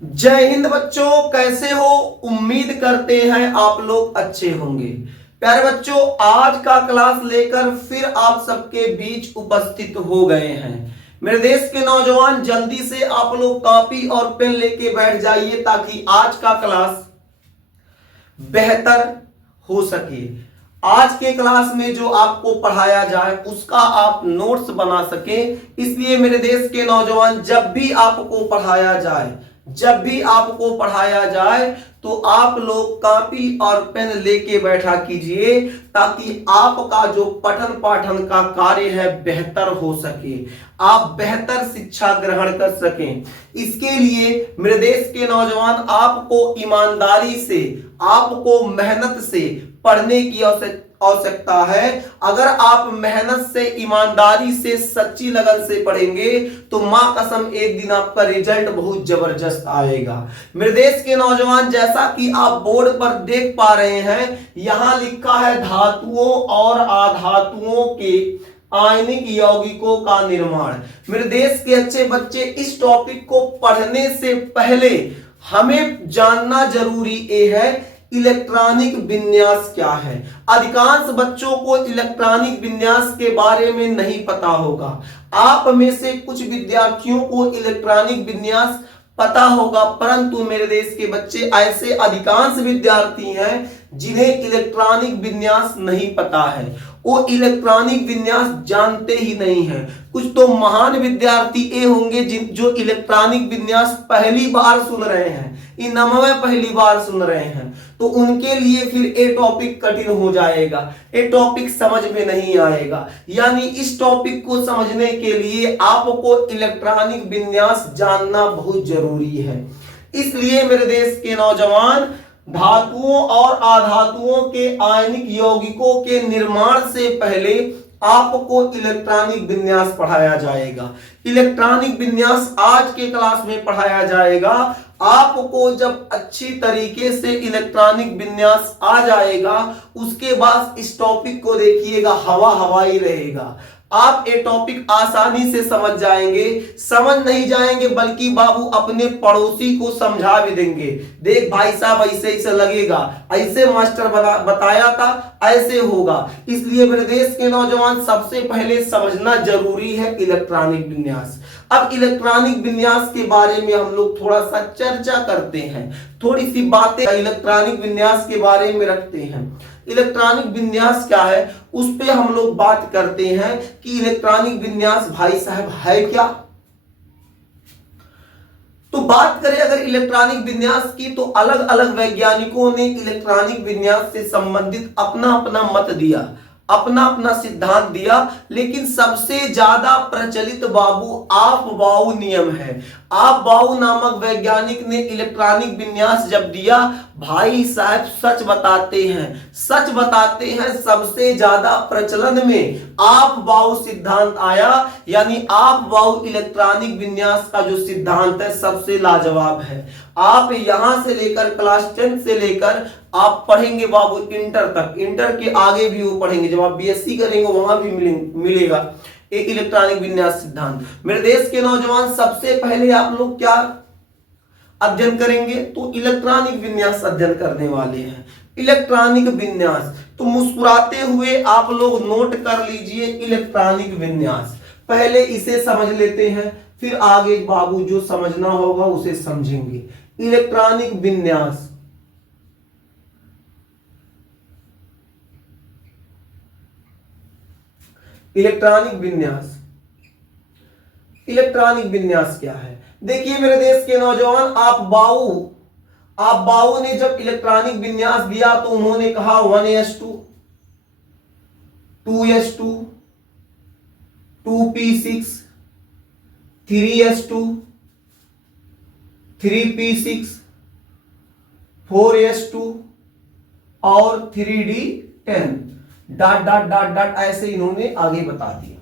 जय हिंद बच्चों, कैसे हो? उम्मीद करते हैं आप लोग अच्छे होंगे। प्यारे बच्चों, आज का क्लास लेकर फिर आप सबके बीच उपस्थित हो गए हैं। मेरे देश के नौजवान, जल्दी से आप लोग कॉपी और पेन लेके बैठ जाइए ताकि आज का क्लास बेहतर हो सके। आज के क्लास में जो आपको पढ़ाया जाए उसका आप नोट्स बना सके। इसलिए मेरे देश के नौजवान, जब भी आपको पढ़ाया जाए तो आप लोग कॉपी और पेन लेके बैठा कीजिए ताकि आपका जो पठन पाठन का कार्य है बेहतर हो सके, आप बेहतर शिक्षा ग्रहण कर सकें। इसके लिए मेरे देश के नौजवान, आपको ईमानदारी से, आपको मेहनत से पढ़ने की आवश्यकता है। अगर आप मेहनत से, ईमानदारी से, सच्ची लगन से पढ़ेंगे तो मां कसम एक दिन आपका रिजल्ट बहुत जबरदस्त आएगा। मेरे देश के नौजवान, जैसा कि आप बोर्ड पर देख पा रहे हैं, यहां लिखा है धातुओं और अधातुओं के आयनिक यौगिकों का निर्माण। मेरे देश के अच्छे बच्चे, इस टॉपिक को पढ़ने से पहले हमें जानना जरूरी है इलेक्ट्रॉनिक विन्यास क्या है। अधिकांश बच्चों को इलेक्ट्रॉनिक विन्यास के बारे में नहीं पता होगा। आप में से कुछ विद्यार्थियों को इलेक्ट्रॉनिक विन्यास पता होगा, परंतु मेरे देश के बच्चे, ऐसे अधिकांश विद्यार्थी हैं जिन्हें इलेक्ट्रॉनिक विन्यास नहीं पता है। वो इलेक्ट्रॉनिक विन्यास जानते ही नहीं हैं। कुछ तो महान विद्यार्थी ये होंगे जो इलेक्ट्रॉनिक विन्यास पहली बार सुन रहे हैं, इनमें पहली बार सुन रहे हैं, तो उनके लिए फिर ये टॉपिक कठिन हो जाएगा, ये टॉपिक समझ में नहीं आएगा। यानी इस टॉपिक को समझने के लिए आपको इलेक्ट्रॉनिक विन्यास जानना बहुत जरूरी है। इसलिए मेरे देश के नौजवान, धातुओं और अधातुओं के आयनिक यौगिकों के निर्माण से पहले आपको इलेक्ट्रॉनिक विन्यास पढ़ाया जाएगा। इलेक्ट्रॉनिक विन्यास आज के क्लास में पढ़ाया जाएगा। आपको जब अच्छी तरीके से इलेक्ट्रॉनिक विन्यास आ जाएगा, उसके बाद इस टॉपिक को देखिएगा, हवाई रहेगा। आप ये टॉपिक आसानी से समझ जाएंगे। समझ नहीं जाएंगे बल्कि बाबू अपने पड़ोसी को समझा भी देंगे, देख भाई साहब ऐसे ऐसे लगेगा, ऐसे मास्टर बताया था, ऐसे होगा। इसलिए मेरे देश के नौजवान, सबसे पहले समझना जरूरी है इलेक्ट्रॉनिक विन्यास। अब इलेक्ट्रॉनिक विन्यास के बारे में हम लोग थोड़ा सा चर्चा करते हैं, थोड़ी सी बातें इलेक्ट्रॉनिक विन्यास के बारे में रखते हैं। इलेक्ट्रॉनिक विन्यास क्या है उस पे हम लोग बात करते हैं कि इलेक्ट्रॉनिक विन्यास भाई साहब है क्या। तो बात करें अगर इलेक्ट्रॉनिक विन्यास की, तो अलग अलग वैज्ञानिकों ने इलेक्ट्रॉनिक विन्यास से संबंधित अपना अपना मत दिया, अपना अपना सिद्धांत दिया, लेकिन सबसे ज्यादा प्रचलित बाबू ऑफ-बाउ नियम है। ऑफ-बाउ नामक वैज्ञानिक ने इलेक्ट्रॉनिक विन्यास जब दिया, भाई साहब सच बताते हैं सबसे ज्यादा प्रचलन में ऑफ-बाउ सिद्धांत आया। यानी ऑफ-बाउ इलेक्ट्रॉनिक विन्यास का जो सिद्धांत है सबसे लाजवाब है। आप यहां से लेकर क्लास 10 से लेकर आप पढ़ेंगे बाबू इंटर तक, इंटर के आगे भी वो पढ़ेंगे, जब आप बीएससी करेंगे वहां भी मिलेगा ये इलेक्ट्रॉनिक विन्यास सिद्धांत। मेरे देश के नौजवान, सबसे पहले आप लोग क्या अध्ययन करेंगे? तो इलेक्ट्रॉनिक विन्यास अध्ययन करने वाले हैं। इलेक्ट्रॉनिक विन्यास, तो मुस्कुराते हुए आप लोग नोट कर लीजिए इलेक्ट्रॉनिक विन्यास। पहले इसे समझ लेते हैं, फिर आगे बाबू जो समझना होगा उसे समझेंगे। इलेक्ट्रॉनिक विन्यास, इलेक्ट्रॉनिक विन्यास क्या है? देखिए मेरे देश के नौजवान, आप बाऊ ने जब इलेक्ट्रॉनिक विन्यास दिया तो उन्होंने कहा 1s2, 2s2, 2p6, 3s2, 3p6, 4s2 और 3d10 dot dot dot dot, ऐसे इन्होंने आगे बता दिया।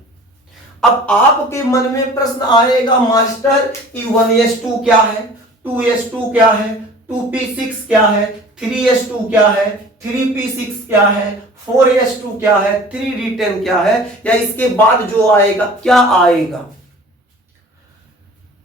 अब आपके मन में प्रश्न आएगा, मास्टर कि 1s2 क्या है, 2s2 क्या है, 2p6 क्या है, 3s2 क्या है, 3p6 क्या है, 4s2 क्या है, 3d10 क्या है, या इसके बाद जो आएगा क्या आएगा?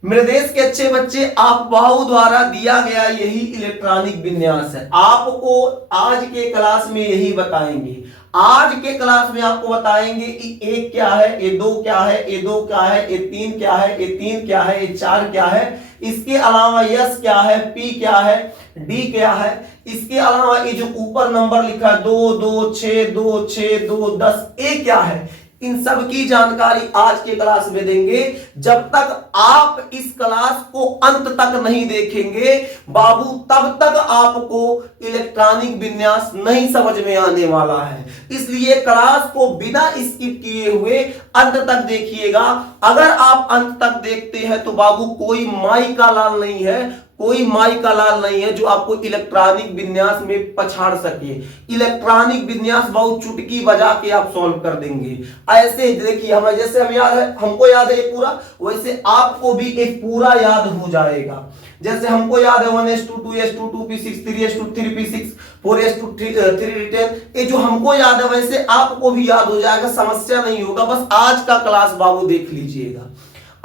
मेरे देश के अच्छे बच्चे, आप बाबू द्वारा दिया गया यही इलेक्ट्रॉनिक विन्यास है। आपको आज के क्लास में यही बताएंगे। आज के क्लास में आपको बताएंगे कि एक क्या है, ये दो क्या है, ये दो क्या है, ये तीन क्या है, ये तीन क्या है, ये चार क्या है, इसके अलावा यस क्या है, पी क्या है, डी क्या है, इसके अलावा ये जो ऊपर नंबर लिखा है 2 2 6 2 6 2 10 ए क्या है, इन सब की जानकारी आज के क्लास में देंगे। जब तक आप इस क्लास को अंत तक नहीं देखेंगे बाबू, तब तक आपको इलेक्ट्रॉनिक विन्यास नहीं समझ में आने वाला है। इसलिए क्लास को बिना स्किप किए हुए अंत तक देखिएगा। अगर आप अंत तक देखते हैं तो बाबू कोई माई का लाल नहीं है, कोई माई का लाल नहीं है जो आपको इलेक्ट्रॉनिक विन्यास में पछाड़ सके। इलेक्ट्रॉनिक विन्यास बहुत चुटकी बजा के आप सॉल्व कर देंगे। ऐसे देखिए, हमें जैसे हम याद है, हमको याद है ये पूरा, वैसे आपको भी एक पूरा याद हो जाएगा। जैसे हमको याद है 1s2 2s2 2p6 3s2 3p6 4s2 3d10, ये जो हमको याद है वैसे आपको भी याद हो जाएगा, समस्या नहीं होगा। बस आज का क्लास बाबू देख लीजिएगा।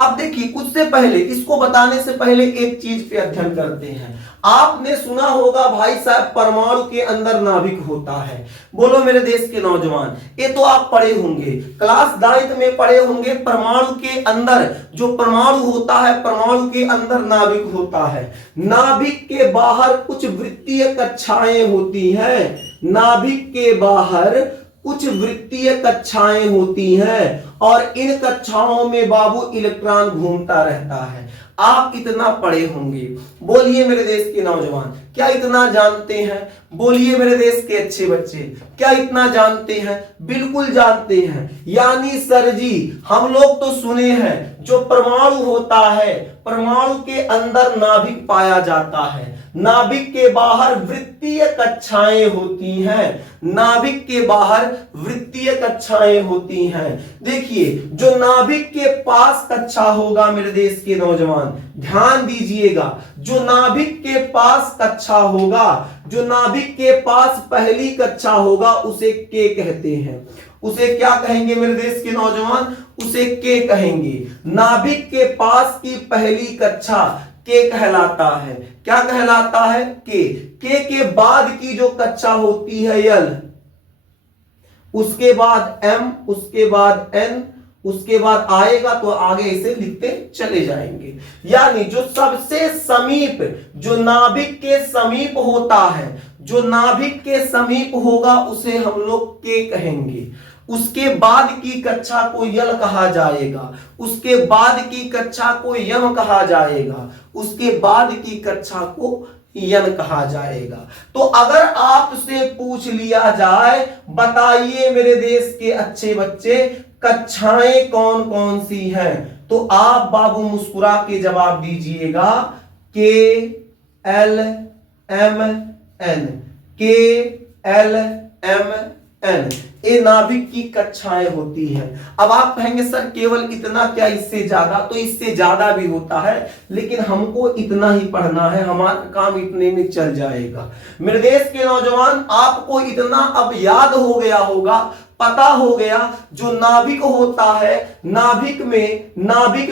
अब देखिए, उससे पहले, इसको बताने से पहले एक चीज पे अध्ययन करते हैं। आपने सुना होगा भाई साहब परमाणु के अंदर नाभिक होता है। बोलो मेरे देश के नौजवान, ये तो आप पढ़े होंगे, क्लास 9th में पढ़े होंगे। परमाणु के अंदर जो परमाणु होता है, परमाणु के अंदर नाभिक होता है। नाभिक के बाहर कुछ वृत्तीय कक्षाएं होती हैं। नाभिक के बाहर कुछ वृत्तीय कक्षाएं होती हैं और इन कक्षाओं में बाबू इलेक्ट्रॉन घूमता रहता है। आप इतना पढ़े होंगे। बोलिए मेरे देश के नौजवान, क्या इतना जानते हैं? बोलिए मेरे देश के अच्छे बच्चे, क्या इतना जानते हैं? बिल्कुल जानते हैं। यानी सर जी, हम लोग तो सुने हैं जो परमाणु होता है, परमाणु के अंदर नाभिक पाया जाता है। नाभिक के बाहर वृत्तीय कक्षाएं होती हैं। नाभिक के बाहर वृत्तीय कक्षाएं होती हैं। देखिए, जो नाभिक के पास कक्षा होगा मेरे देश के नौजवान, ध्यान दीजिएगा, जो नाभिक के पास कक्षा होगा, जो नाभिक के पास पहली कक्षा होगा, उसे के कहते हैं। उसे क्या कहेंगे मेरे देश के नौजवान? उसे के कहेंगे। नाभिक के पास की पहली कक्षा के कहलाता है। क्या कहलाता है? के बाद की जो कक्षा होती है यल, उसके बाद एम, उसके बाद एन, उसके बाद आएगा तो आगे इसे लिखते चले जाएंगे। यानी जो सबसे समीप, जो नाभिक के समीप होता है, जो नाभिक के समीप होगा उसे हम लोग के कहेंगे। उसके बाद की कक्षा को यल कहा जाएगा, उसके बाद की कक्षा को यम कहा जाएगा, उसके बाद की कक्षा को यन कहा जाएगा। तो अगर आपसे पूछ लिया जाए, बताइए मेरे देश के अच्छे बच्चे, कक्षाएं कौन कौन सी हैं, तो आप बाबू मुस्कुरा के जवाब दीजिएगा के एल एम एन, के एल एम एन, ये नाभिक की कक्षाएं होती हैं। अब आप कहेंगे सर केवल इतना क्या, इससे ज्यादा? तो इससे ज्यादा भी होता है, लेकिन हमको इतना ही पढ़ना है, हमारा काम इतने में चल जाएगा। मेरे देश के नौजवान, आपको इतना अब याद हो गया होगा, पता हो गया, जो नाभिक होता है, नाभिक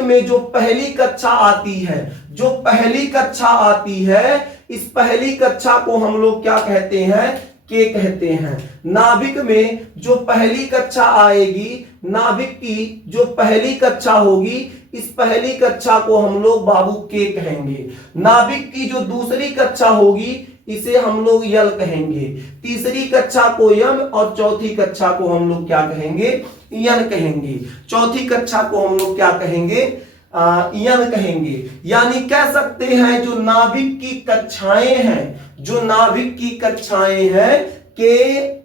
में जो पहली कक्षा आती है, जो पहली कक्षा आती है, इस पहली कक्षा को हम लोग क्या कहते हैं? के कहते हैं। नाभिक में जो पहली कक्षा आएगी, नाभिक की जो पहली कक्षा होगी, इस पहली कक्षा को हम लोग बाबू के कहेंगे। नाभिक की जो दूसरी कक्षा होगी, इसे हम लोग यल कहेंगे। तीसरी कक्षा को यम और चौथी कक्षा को हम लोग क्या कहेंगे? यन कहेंगे। चौथी कक्षा को हम लोग क्या कहेंगे? यन कहेंगे। यानी कह सकते हैं जो नाभिक की कक्षाएं हैं, जो नाभिक की कक्षाएं हैं, के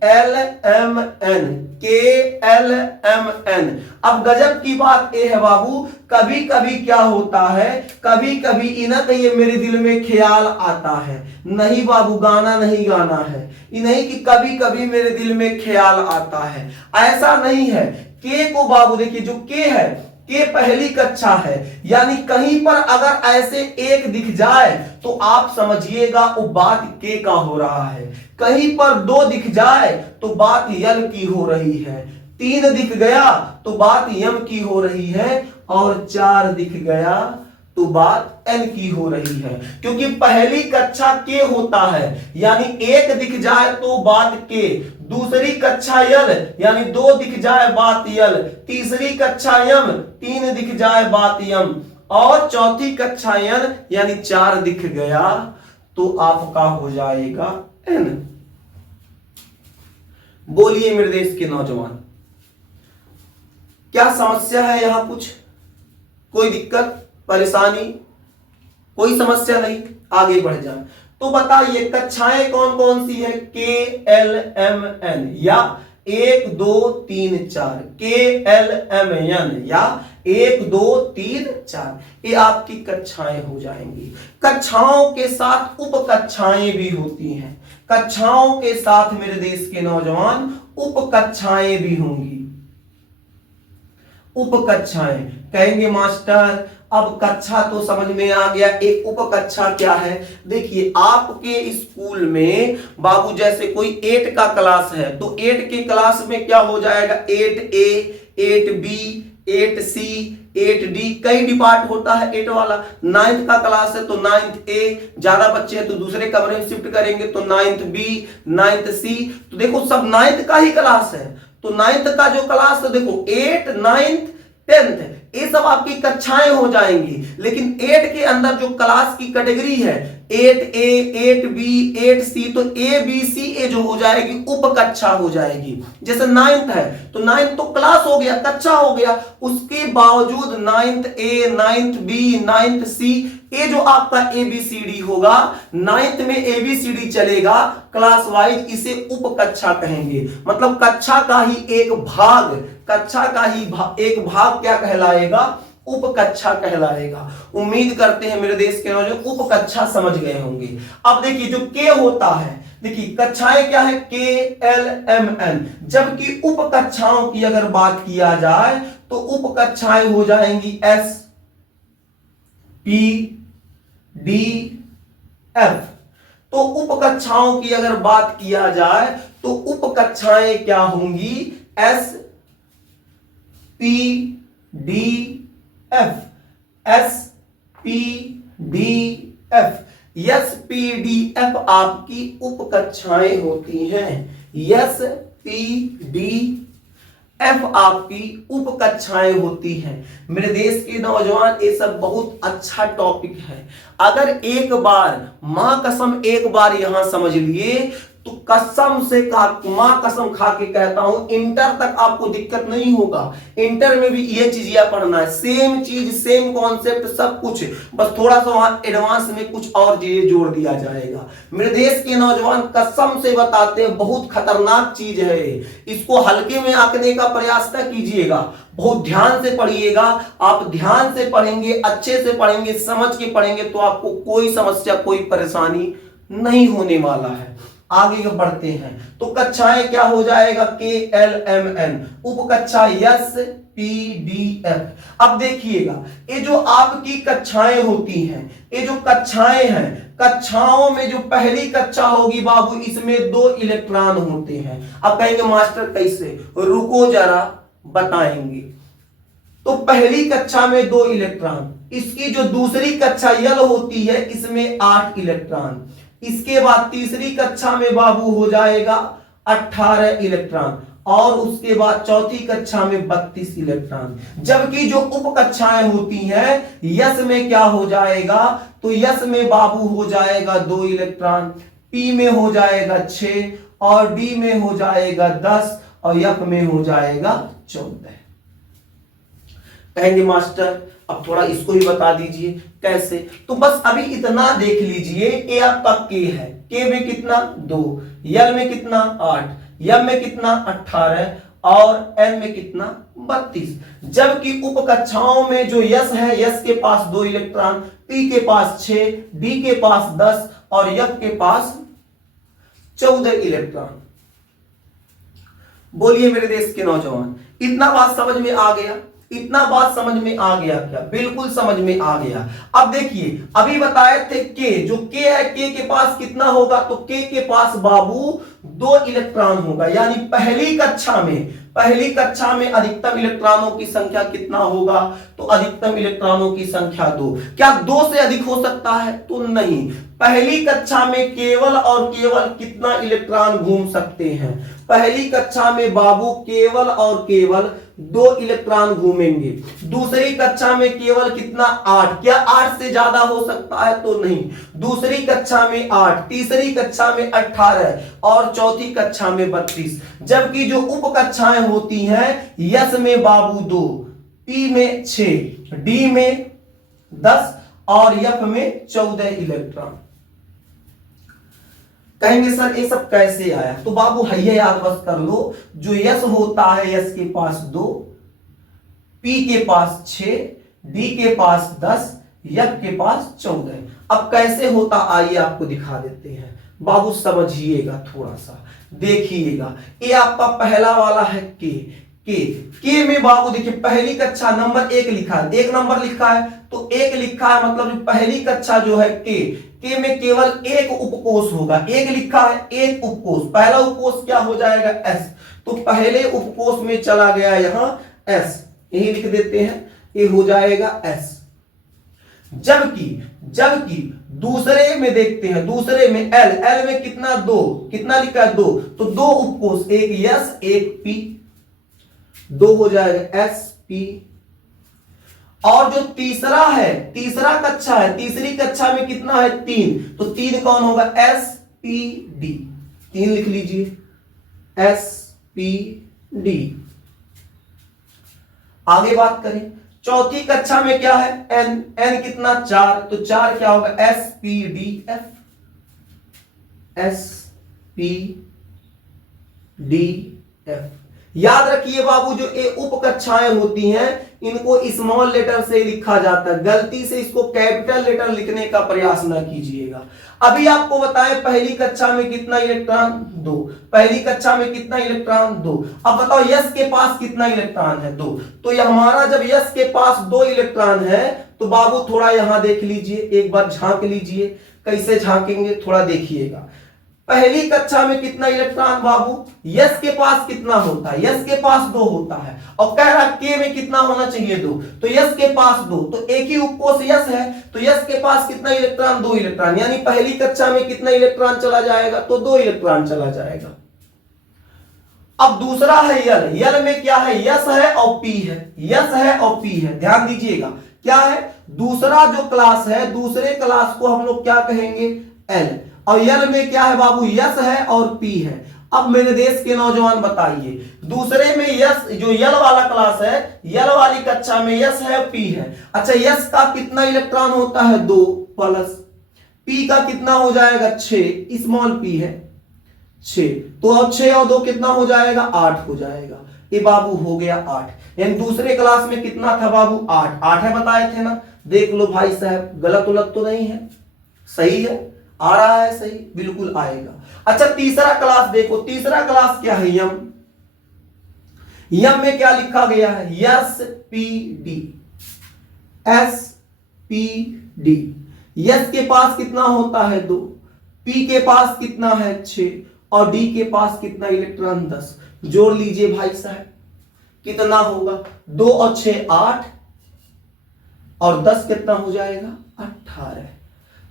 एल एम एन, के एल एम एन। अब गजब की बात यह है बाबू, कभी कभी क्या होता है, कभी कभी इन्हें कहिए मेरे दिल में ख्याल आता है। नहीं बाबू, गाना नहीं गाना है, ये नहीं कि कभी कभी मेरे दिल में ख्याल आता है, ऐसा नहीं है। के को बाबू देखिए, जो के है, के पहली कक्षा है, यानी कहीं पर अगर ऐसे एक दिख जाए तो आप समझिएगा वो बात के का हो रहा है। कहीं पर दो दिख जाए तो बात यल की हो रही है, तीन दिख गया तो बात यम की हो रही है, और चार दिख गया तो बात n की हो रही है, क्योंकि पहली कक्षा के होता है यानी एक दिख जाए तो बात के, दूसरी कक्षा यल यानी दो दिख जाए बात यल, तीसरी कक्षा यम तीन दिख जाए बात यम, और चौथी कक्षा यन यानी चार दिख गया तो आपका हो जाएगा n। बोलिए मेरे देश के नौजवान, क्या समस्या है यहां? कुछ कोई दिक्कत परेशानी? कोई समस्या नहीं, आगे बढ़ जाए। तो बताइए कक्षाएं कौन कौन सी है? के एल एम एन या 1 2 3 4, के एल एम एन या 1 2 3 4, ये आपकी कक्षाएं हो जाएंगी। कक्षाओं के साथ उप कक्षाएं भी होती हैं, कक्षाओं के साथ मेरे देश के नौजवान उप कक्षाएं भी होंगी। उप कक्षाएं कहेंगे मास्टर अब कक्षा तो समझ में आ गया, एक उप कक्षा क्या है? देखिए आपके स्कूल में बाबू जैसे कोई 8 का क्लास है तो 8 के क्लास में क्या हो जाएगा? 8A 8B 8C 8D, कई डिपार्ट होता है 8 वाला। 9th का क्लास है तो 9th A, ज्यादा बच्चे हैं तो दूसरे कमरे में शिफ्ट करेंगे तो 9th B 9th C। तो देखो सब 9th का ही क्लास है, तो 9th का जो क्लास है देखो 8 9th 10th ये सब आपकी कक्षाएं हो जाएंगी। लेकिन 8 के अंदर जो क्लास की कैटेगरी है 8A 8B 8C, तो ABCA जो हो जाएगी उप कक्षा हो जाएगी। जैसे 9th है तो 9th तो क्लास हो गया, कक्षा हो गया, उसके बावजूद 9th A 9th B 9th C ये जो आपका ABCD होगा 9th में ABCD चलेगा क्लास वाइज, इसे उप कक्षा कहेंगे। मतलब कक्षा का ही एक भाग, कक्षा का ही एक भाग क्या कहलाएगा? उप कक्षा कहलाएगा। उम्मीद करते हैं मेरे देश के नौजवान उप कक्षा समझ गए होंगे। अब देखिए जो के होता है, देखिए कक्षाएं क्या है? के एल एम एन, जबकि उप कक्षाओं की अगर बात किया जाए तो उप कक्षाएं हो जाएंगी एस पी डी एफ। तो उप कक्षाओं की अगर बात किया जाए तो उप कक्षाएं क्या होंगी? S P D F S P D F. S P D F आपकी उप कक्षाएं होती हैं। एस पी डी एफ आपकी उप कक्षाएं होती हैं। मेरे देश के नौजवान ये सब बहुत अच्छा टॉपिक है। अगर एक बार मां कसम एक बार यहां समझ लिए तो कसम से मां कसम खा के कहता हूं इंटर तक आपको दिक्कत नहीं होगा। इंटर में भी ये चीज पढ़ना है, सेम चीज सेम कॉन्सेप्ट सब कुछ, बस थोड़ा सा वहां एडवांस में कुछ और चीजें जोड़ दिया जाएगा। मेरे देश के नौजवान कसम से बताते हैं बहुत खतरनाक चीज है, इसको हल्के में आंकने का प्रयास न कीजिएगा, बहुत ध्यान से पढ़िएगा। आप ध्यान से पढ़ेंगे, अच्छे से पढ़ेंगे, समझ के पढ़ेंगे तो आपको कोई समस्या कोई परेशानी नहीं होने वाला है। आगे बढ़ते हैं तो कक्षाएं क्या हो जाएगा? के एल एम एन, उप कक्षा एस पी डी एफ। अब देखिएगा ये जो आपकी कक्षाएं होती हैं, ये जो कक्षाएं हैं, कक्षाओं में जो पहली कक्षा होगी बाबू इसमें 2 इलेक्ट्रॉन होते हैं। अब कहेंगे मास्टर कैसे? रुको जरा बताएंगे। तो पहली कक्षा में 2 इलेक्ट्रॉन, इसकी जो दूसरी कक्षा यल होती है इसमें 8 इलेक्ट्रॉन, इसके बाद तीसरी कक्षा में बाबू हो जाएगा 18 इलेक्ट्रॉन, और उसके बाद चौथी कक्षा में 32 इलेक्ट्रॉन। जबकि जो उप कक्षाएं होती हैं यस में क्या हो जाएगा? तो यस में बाबू हो जाएगा 2 इलेक्ट्रॉन, पी में हो जाएगा 6, और डी में हो जाएगा 10, और एफ में हो जाएगा 14। कहेंगे मास्टर अब थोड़ा इसको ही बता दीजिए कैसे? तो बस अभी इतना देख लीजिए, ए आपका के है, के में कितना 2, यल में कितना 8, यम में कितना 18, और एन में कितना 32। जबकि उप कक्षाओं में जो यस है, यस के पास 2 इलेक्ट्रॉन, पी के पास 6, डी के पास 10, और यफ के पास 14 इलेक्ट्रॉन। बोलिए मेरे देश के नौजवान, इतना बात समझ में आ गया? इतना बात समझ में आ गया क्या? बिल्कुल समझ में आ गया। अब देखिए अभी बताए थे के, जो के है के के पास कितना होगा? तो के पास बाबू 2 इलेक्ट्रॉन होगा, यानी पहली कक्षा में पहली कक्षा में अधिकतम इलेक्ट्रॉनों की संख्या कितना होगा? तो अधिकतम इलेक्ट्रॉनों की संख्या 2। क्या 2 से अधिक हो सकता है? तो नहीं। पहली कक्षा में केवल और केवल कितना इलेक्ट्रॉन घूम सकते हैं? पहली कक्षा में बाबू केवल और केवल 2 इलेक्ट्रॉन घूमेंगे। दूसरी कक्षा में केवल कितना? 8। क्या 8 से ज्यादा हो सकता है? तो नहीं। दूसरी कक्षा में 8, तीसरी कक्षा में 18 और चौथी कक्षा में 32। जबकि जो उप कक्षाएं होती हैं, यस में बाबू 2, पी में 6, डी में 10 और एफ में 14 इलेक्ट्रॉन। कहेंगे सर ये सब कैसे आया? तो बाबू है याद बस कर लो, जो यस होता है यस के पास 2, पी के पास 6, डी के पास 10, एफ के पास 14। अब कैसे होता आइए आपको दिखा देते हैं। बाबू समझिएगा, थोड़ा सा देखिएगा। ये आपका पहला वाला है के में बाबू देखिए पहली कक्षा नंबर 1 लिखा है, 1 नंबर लिखा है तो 1 लिखा है, मतलब पहली कक्षा जो है के में केवल एक उपकोष होगा। 1 लिखा है, एक उपकोष। पहला उपकोष क्या हो जाएगा? एस। तो पहले उपकोष में चला गया यहां एस, यही लिख देते हैं, ये हो जाएगा एस। जबकि दूसरे में देखते हैं, दूसरे में एल में कितना? 2। कितना लिखा है? 2। तो 2 उपकोष, एक यस एक पी, 2 हो जाएगा एस पी। और जो तीसरा है, तीसरा कक्षा है, तीसरी कक्षा में कितना है? 3। तो 3 कौन होगा? S P D. 3 लिख लीजिए, एस पी डी। आगे बात करें, चौथी कक्षा में क्या है? एन। एन कितना? 4। तो 4 क्या होगा? S P D F, S P D F. याद रखिए बाबू, जो ये उप कक्षाएं होती हैं इनको स्मॉल लेटर से लिखा जाता है, गलती से इसको कैपिटल लेटर लिखने का प्रयास ना कीजिएगा। अभी आपको बताएं पहली कक्षा में कितना इलेक्ट्रॉन? 2। पहली कक्षा में कितना इलेक्ट्रॉन? 2। अब बताओ यस के पास कितना इलेक्ट्रॉन है? 2। तो ये हमारा जब यस के पास 2 इलेक्ट्रॉन है तो बाबू थोड़ा यहां देख लीजिए, एक बार झांक लीजिए। कैसे झांकेंगे थोड़ा देखिएगा। पहली कक्षा में कितना इलेक्ट्रॉन बाबू? यस के पास कितना होता है? यस के पास 2 होता है और कह रहा के में कितना होना चाहिए? 2। तो यस के पास 2, तो एक ही उपकोष यस है तो यस के पास कितना इलेक्ट्रॉन? 2 इलेक्ट्रॉन। यानी पहली कक्षा में कितना इलेक्ट्रॉन चला जाएगा? तो 2 इलेक्ट्रॉन चला जाएगा। अब दूसरा है यल। यल में क्या है? यस है और पी है, यस है और पी है। ध्यान दीजिएगा क्या है? दूसरा जो क्लास है, दूसरे क्लास को हम लोग क्या कहेंगे? एल। और यल में क्या है बाबू? यस है और पी है। अब मेरे देश के नौजवान बताइए, दूसरे में यस, जो यल वाला क्लास है, यल वाली कक्षा में यस है पी है। अच्छा, यस का कितना इलेक्ट्रॉन होता है? 2 प्लस। पी का कितना हो जाएगा? 6, स्मॉल पी है 6। तो अब 6 और 2 कितना हो जाएगा? 8 हो जाएगा। ये बाबू हो गया 8। यानी दूसरे क्लास में कितना था बाबू? 8। 8 है बताए थे ना। देख लो भाई साहब, गलत उलट तो नहीं है, सही है, आ रहा है सही, बिल्कुल आएगा। अच्छा, तीसरा क्लास देखो, तीसरा क्लास क्या है? यम। यम में क्या लिखा गया है? Yes P D, S P D. Yes के पास कितना होता है? 2। पी के पास कितना है? 6 और डी के पास कितना इलेक्ट्रॉन? 10। जोड़ लीजिए भाई साहब, कितना होगा? 2 और 6 8 और 10 कितना हो जाएगा? 18।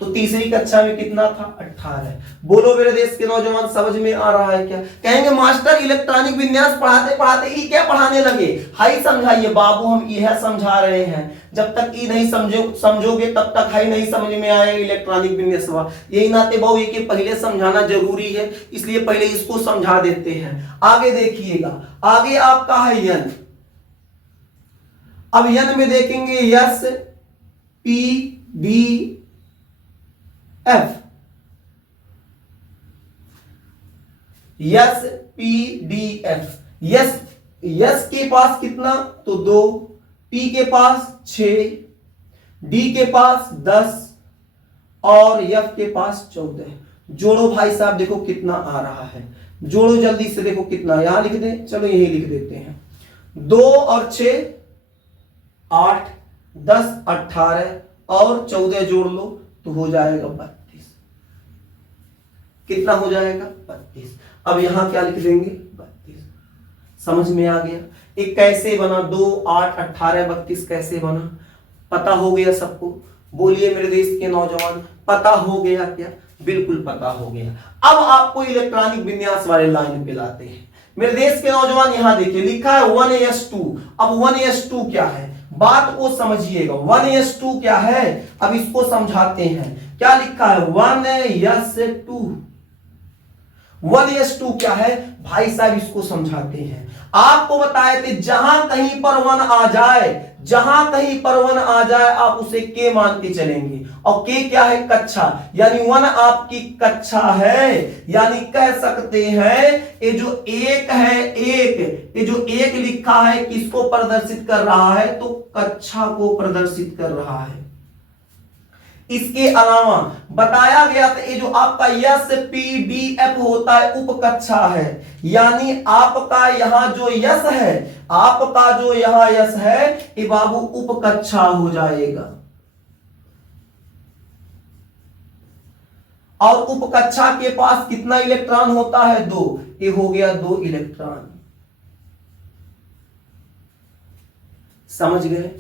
तो तीसरी कक्षा में कितना था? 18। बोलो मेरे देश के नौजवान, समझ में आ रहा है क्या? कहेंगे मास्टर इलेक्ट्रॉनिक विन्यास पढ़ाते पढ़ाते ई क्या पढ़ाने लगे? हाई समझाइए बाबू, हम यह समझा रहे हैं। जब तक ई नहीं समझोगे तब तक हाई नहीं समझ में आएगा इलेक्ट्रॉनिक विन्यास। यही नाते बाबू ये पहले समझाना जरूरी है, इसलिए पहले इसको समझा देते हैं। आगे देखिएगा, आगे आपका है यन। अब यन में देखेंगे yes P D F, yes P D F. S के पास कितना? तो 2, पी के पास 6, डी के पास 10 और एफ के पास 14। जोड़ो भाई साहब, देखो कितना आ रहा है, जोड़ो जल्दी से, देखो कितना। यहां लिख दें, चलो यही लिख देते हैं। 2 और 6 8, 10 18 और 14 जोड़ लो तो हो जाएगा 32। कितना हो जाएगा? 32। अब यहां क्या लिख देंगे? 32। समझ में आ गया? एक कैसे बना, 2 8 18 32 कैसे बना, पता हो गया सबको? बोलिए मेरे देश के नौजवान, पता हो गया क्या? बिल्कुल पता हो गया। अब आपको इलेक्ट्रॉनिक विन्यास वाले लाइन पे लाते हैं। मेरे देश के नौजवान यहां देखिए, लिखा है 1s2। अब 1s2 क्या है, बात को समझिएगा। 1s2 क्या है, अब इसको समझाते हैं। क्या लिखा है, 1s2। 1s2 क्या है भाई साहब, इसको समझाते हैं। आपको बताए थे जहां कहीं पर 1 आ जाए, जहां कहीं पर 1 आ जाए आप उसे के मान के चलेंगे। और के क्या है, कक्षा, यानी 1 आपकी कक्षा है। यानी कह सकते हैं ये जो एक है, एक, ये जो एक लिखा है किसको प्रदर्शित कर रहा है, तो कक्षा को प्रदर्शित कर रहा है। इसके अलावा बताया गया था ये जो आपका यस पी डी एफ होता है उप कक्षा है। यानी आपका यहां जो यस है, आपका जो यहां यस है ये बाबू उप कक्षा हो जाएगा। और उप कक्षा के पास कितना इलेक्ट्रॉन होता है, 2। ये हो गया 2 इलेक्ट्रॉन। समझ गए?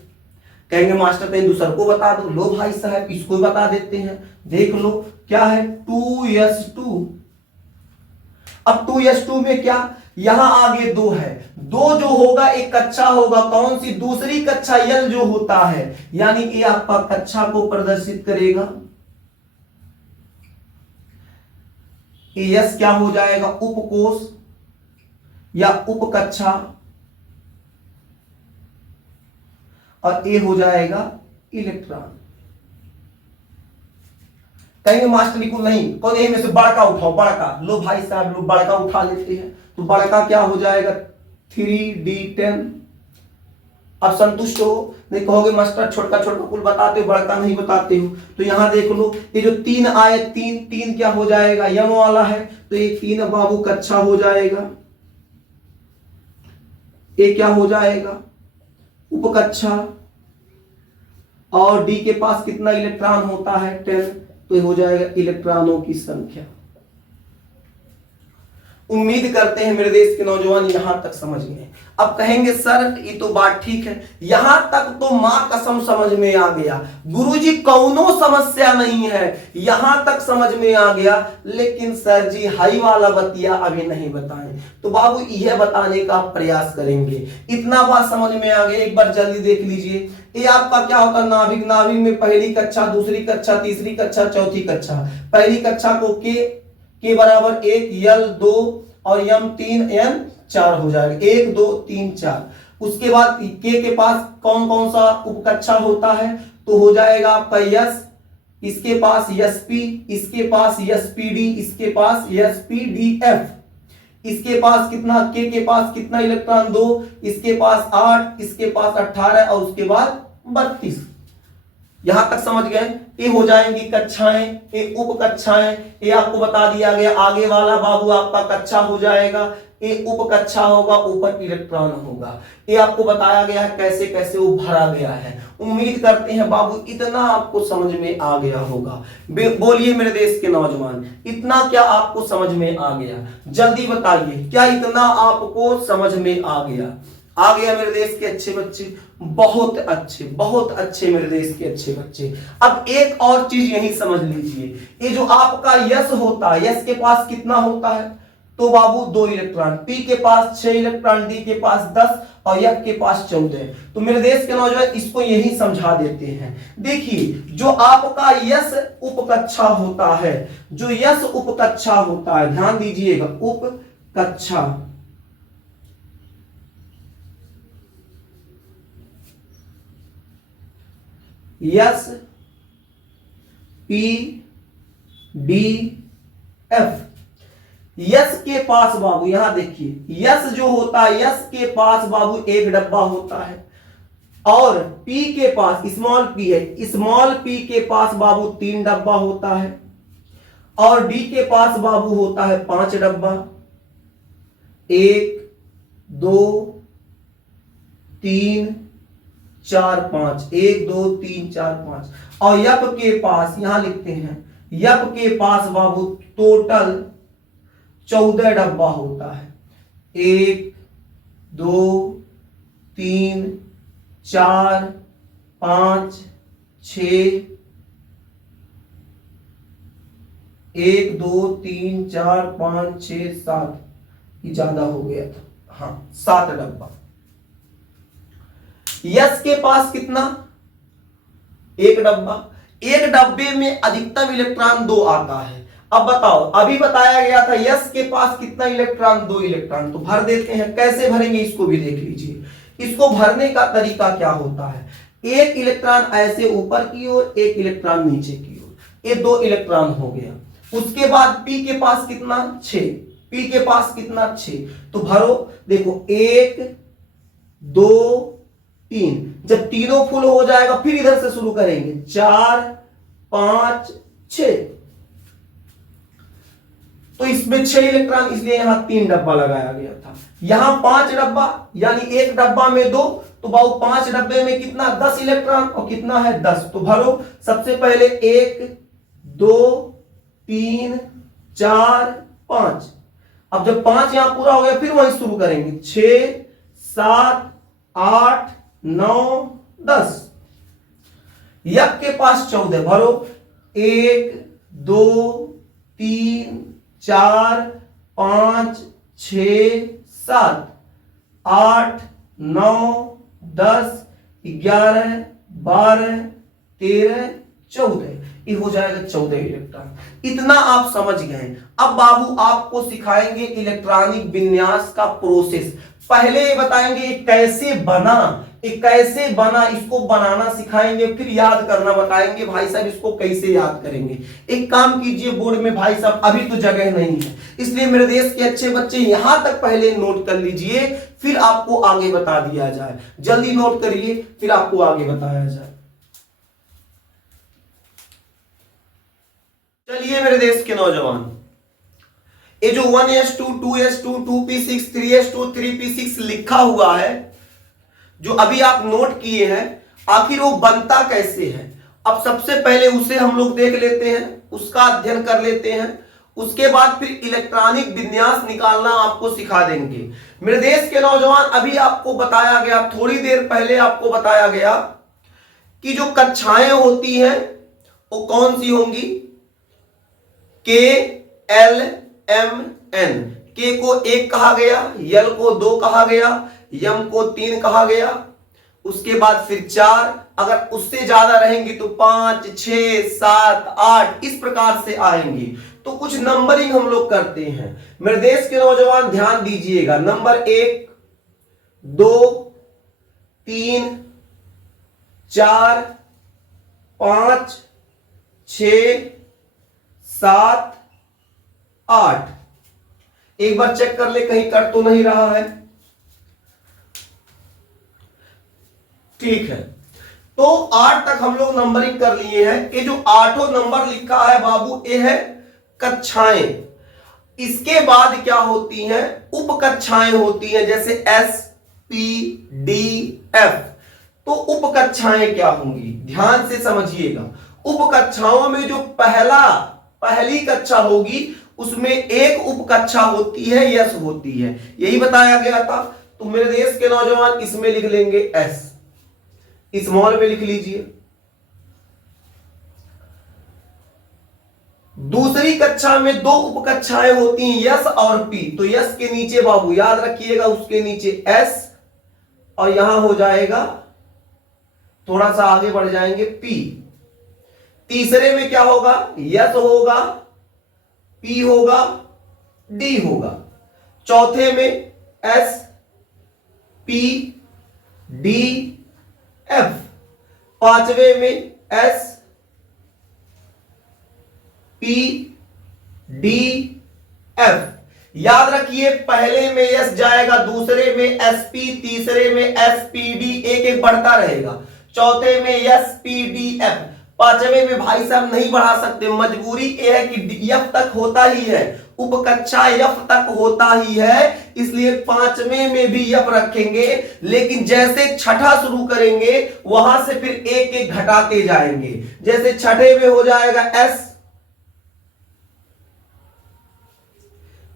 कहेंगे मास्टर तेन दूसर को बता दो। लो भाई साहब इसको बता देते हैं। देख लो क्या है, 2s2। अब 2s2 में क्या, यहां आगे 2 है, 2 जो होगा एक कक्षा होगा, कौन सी, दूसरी कक्षा यल जो होता है, यानी ये आपका कक्षा को प्रदर्शित करेगा। यस क्या हो जाएगा, उपकोष या उप कक्षा, और ए हो जाएगा इलेक्ट्रॉन। कहेंगे मास्टर बिल्कुल नहीं, कौन ए में से बड़का उठाओ, बड़का। लो भाई साहब लोग बड़का उठा लेते हैं, तो बड़का क्या हो जाएगा, 3d10। अब संतुष्ट हो? नहीं कहोगे मास्टर छोटका छोटका कुल बताते हो, बड़का नहीं बताते हो। तो यहां देख लो ये जो 3 आए, 3 क्या हो जाएगा, यम वाला है, तो ये 3 बाबू कक्षा हो जाएगा। ए क्या हो जाएगा, उपकक्षा। और डी के पास कितना इलेक्ट्रॉन होता है, 10, तो ये हो जाएगा इलेक्ट्रॉनों की संख्या। उम्मीद करते हैं मेरे देश के नौजवान यहां तक समझ गए। अब कहेंगे सर ये तो बात ठीक है, यहां तक तो मां कसम समझ में आ गया, गुरुजी कौनो समस्या नहीं है, यहां तक समझ में आ गया, लेकिन सर जी हाई वाला बतिया अभी नहीं बताएं। तो बाबू यह बताने का प्रयास करेंगे। इतना बात समझ में आ गया, एक बार जल्दी देख लीजिए। ये आपका क्या होता है, नाभिक। नाभिक में पहली कक्षा, दूसरी कक्षा, तीसरी कक्षा, चौथी कक्षा। पहली कक्षा को के बराबर 1, यल 2 और यम 3, एन 4 हो जाएगा। 1 2 3 4। उसके बाद के पास कौन कौन सा उपकक्षा होता है, तो हो जाएगा आपका यस, इसके पास यसपी, इसके पास यसपीडी, इसके पास यसपीडीएफ। इसके पास कितना, के पास कितना इलेक्ट्रॉन, 2, इसके पास 8, इसके पास 18 और उसके बाद 32। यहां तक समझ गए? ये हो जाएंगी कक्षाएं, ये उप कक्षाएं। ये आपको बता दिया गया, आगे वाला बाबू आपका कक्षा हो जाएगा, ये उप कक्षा होगा, ऊपर इलेक्ट्रॉन होगा। ये आपको बताया गया है कैसे कैसे वो भरा गया है। उम्मीद करते हैं बाबू इतना आपको समझ में आ गया होगा। बोलिए मेरे देश के नौजवान, इतना क्या आपको समझ में आ गया? जल्दी बताइए, क्या इतना आपको समझ में आ गया? आ गया मेरे देश के अच्छे बच्चे, बहुत अच्छे, बहुत अच्छे मेरे देश के अच्छे बच्चे। अब एक और चीज यही समझ लीजिए, ये जो आपका यस होता है, यस के पास कितना होता है, तो बाबू 2 इलेक्ट्रॉन, पी के पास 6 इलेक्ट्रॉन, डी के पास 10 और एफ के पास 14। तो मेरे देश के नौजवान इसको यही समझा देते हैं। देखिए जो आपका यस उपकक्षा होता है, जो यस उपकक्षा होता है, ध्यान दीजिएगा, उपकक्षा, S P D F. S के पास बाबू यहां देखिए, यस जो होता है, यस के पास बाबू 1 डब्बा होता है, और पी के पास, स्मॉल पी है, स्मॉल पी के पास बाबू 3 डब्बा होता है, और डी के पास बाबू होता है 5 डब्बा। 1 2 3 4 5, 1 2 3 4 5। और यप के पास यहां लिखते हैं, यप के पास बाबू टोटल 14 डब्बा होता है। 1 2 3 4 5 6 1 2 3 4 5 6 7, ये ज्यादा हो गया था, हाँ 7 डब्बा। यस के पास कितना, एक डब्बा। एक डब्बे में अधिकतम इलेक्ट्रॉन 2 आता है। अब बताओ, अभी बताया गया था यस के पास कितना इलेक्ट्रॉन, 2 इलेक्ट्रॉन। तो भर देते हैं, कैसे भरेंगे इसको भी देख लीजिए। इसको भरने का तरीका क्या होता है, एक इलेक्ट्रॉन ऐसे ऊपर की ओर, एक इलेक्ट्रॉन नीचे की ओर, ये 2 इलेक्ट्रॉन हो गया। उसके बाद पी के पास कितना, 6, पी के पास कितना 6। तो भरो, देखो 1 2 3, जब तीनों फुल हो जाएगा फिर इधर से शुरू करेंगे, 4 5 6। तो इसमें 6 इलेक्ट्रॉन, इसलिए यहां 3 डब्बा लगाया गया था। यहां 5 डब्बा, यानी एक डब्बा में 2, तो बाबू 5 डब्बे में कितना, 10 इलेक्ट्रॉन, और कितना है 10। तो भरो, सबसे पहले 1 2 3 4 5। अब जब 5 यहां पूरा हो गया फिर वहीं शुरू करेंगे, 6 7 8 9 10। यक के पास 14, भरो, 1 2 3 4 5 6 7 8 9 10 11 12 13 14, ये हो जाएगा 14 इलेक्ट्रॉन। इतना आप समझ गए। अब बाबू आपको सिखाएंगे इलेक्ट्रॉनिक विन्यास का प्रोसेस। पहले ये बताएंगे ये कैसे बना, ये कैसे बना, इसको बनाना सिखाएंगे, फिर याद करना बताएंगे। भाई साहब इसको कैसे याद करेंगे। एक काम कीजिए, बोर्ड में भाई साहब अभी तो जगह नहीं है, इसलिए मेरे देश के अच्छे बच्चे यहां तक पहले नोट कर लीजिए, फिर आपको आगे बता दिया जाए। जल्दी नोट करिए, फिर आपको आगे बताया जाए। चलिए मेरे देश के नौजवान, ये जो 1s2 2s2 2p6 3s2 3p6 लिखा हुआ है, जो अभी आप नोट किए हैं, आखिर वो बनता कैसे है। अब सबसे पहले उसे हम लोग देख लेते हैं, उसका अध्ययन कर लेते हैं। उसके बाद फिर इलेक्ट्रॉनिक विन्यास निकालना आपको सिखा देंगे। मेरे देश के नौजवान, अभी आपको बताया गया, थोड़ी देर पहले आपको बताया गया कि जो कक्षाएं होती हैं वो कौन सी होंगी, के एल एम एन। के को 1 कहा गया, यल को 2 कहा गया, यम को 3 कहा गया, उसके बाद फिर 4, अगर उससे ज्यादा रहेंगी तो 5 6 7 8 इस प्रकार से आएंगी। तो कुछ नंबरिंग हम लोग करते हैं। मेरे देश के नौजवान ध्यान दीजिएगा, नंबर 1 2 3 4 5 6 7 8। एक बार चेक कर ले कहीं कट तो नहीं रहा है। ठीक है, तो 8 तक हम लोग नंबरिंग कर लिए हैं। ये जो 8वां नंबर लिखा है बाबू, ये है कक्षाएं। इसके बाद क्या होती हैं, उप कक्षाएं होती हैं, जैसे एस पी डी एफ। तो उप कक्षाएं क्या होंगी, ध्यान से समझिएगा। उप कक्षाओं में जो पहली कक्षा होगी उसमें एक उप कक्षा होती है, यस होती है, यही बताया गया था। तो मेरे देश के नौजवान इसमें लिख लेंगे एस, स्मॉल में लिख लीजिए। दूसरी कक्षा में 2 उप कक्षाएं होती हैं, यस और पी। तो यस के नीचे बाबू याद रखिएगा, उसके नीचे एस, और यहां हो जाएगा, थोड़ा सा आगे बढ़ जाएंगे, पी। तीसरे में क्या होगा, यस होगा, पी होगा, डी होगा। चौथे में एस पी डी एफ। पांचवें में एस पी डी एफ। याद रखिए, पहले में एस जाएगा, दूसरे में एस पी, तीसरे में एस पी डी, एक एक बढ़ता रहेगा। चौथे में एस पी डी एफ। पांचवें में भाई साहब नहीं बढ़ा सकते, मजबूरी ये है कि एफ तक होता ही है, उपकक्षा एफ तक होता ही है, इसलिए पांचवें में भी एफ रखेंगे। लेकिन जैसे छठा शुरू करेंगे वहां से फिर एक एक घटाते जाएंगे। जैसे छठे में हो जाएगा एस,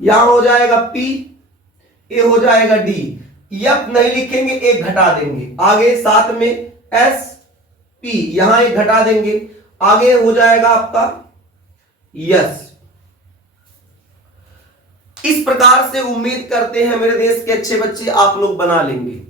यहां हो जाएगा पी, ये हो जाएगा डी, यफ नहीं लिखेंगे, एक घटा देंगे, आगे साथ में एस पी, यहां एक घटा देंगे, आगे हो जाएगा आपका यस। इस प्रकार से उम्मीद करते हैं मेरे देश के अच्छे बच्चे आप लोग बना लेंगे।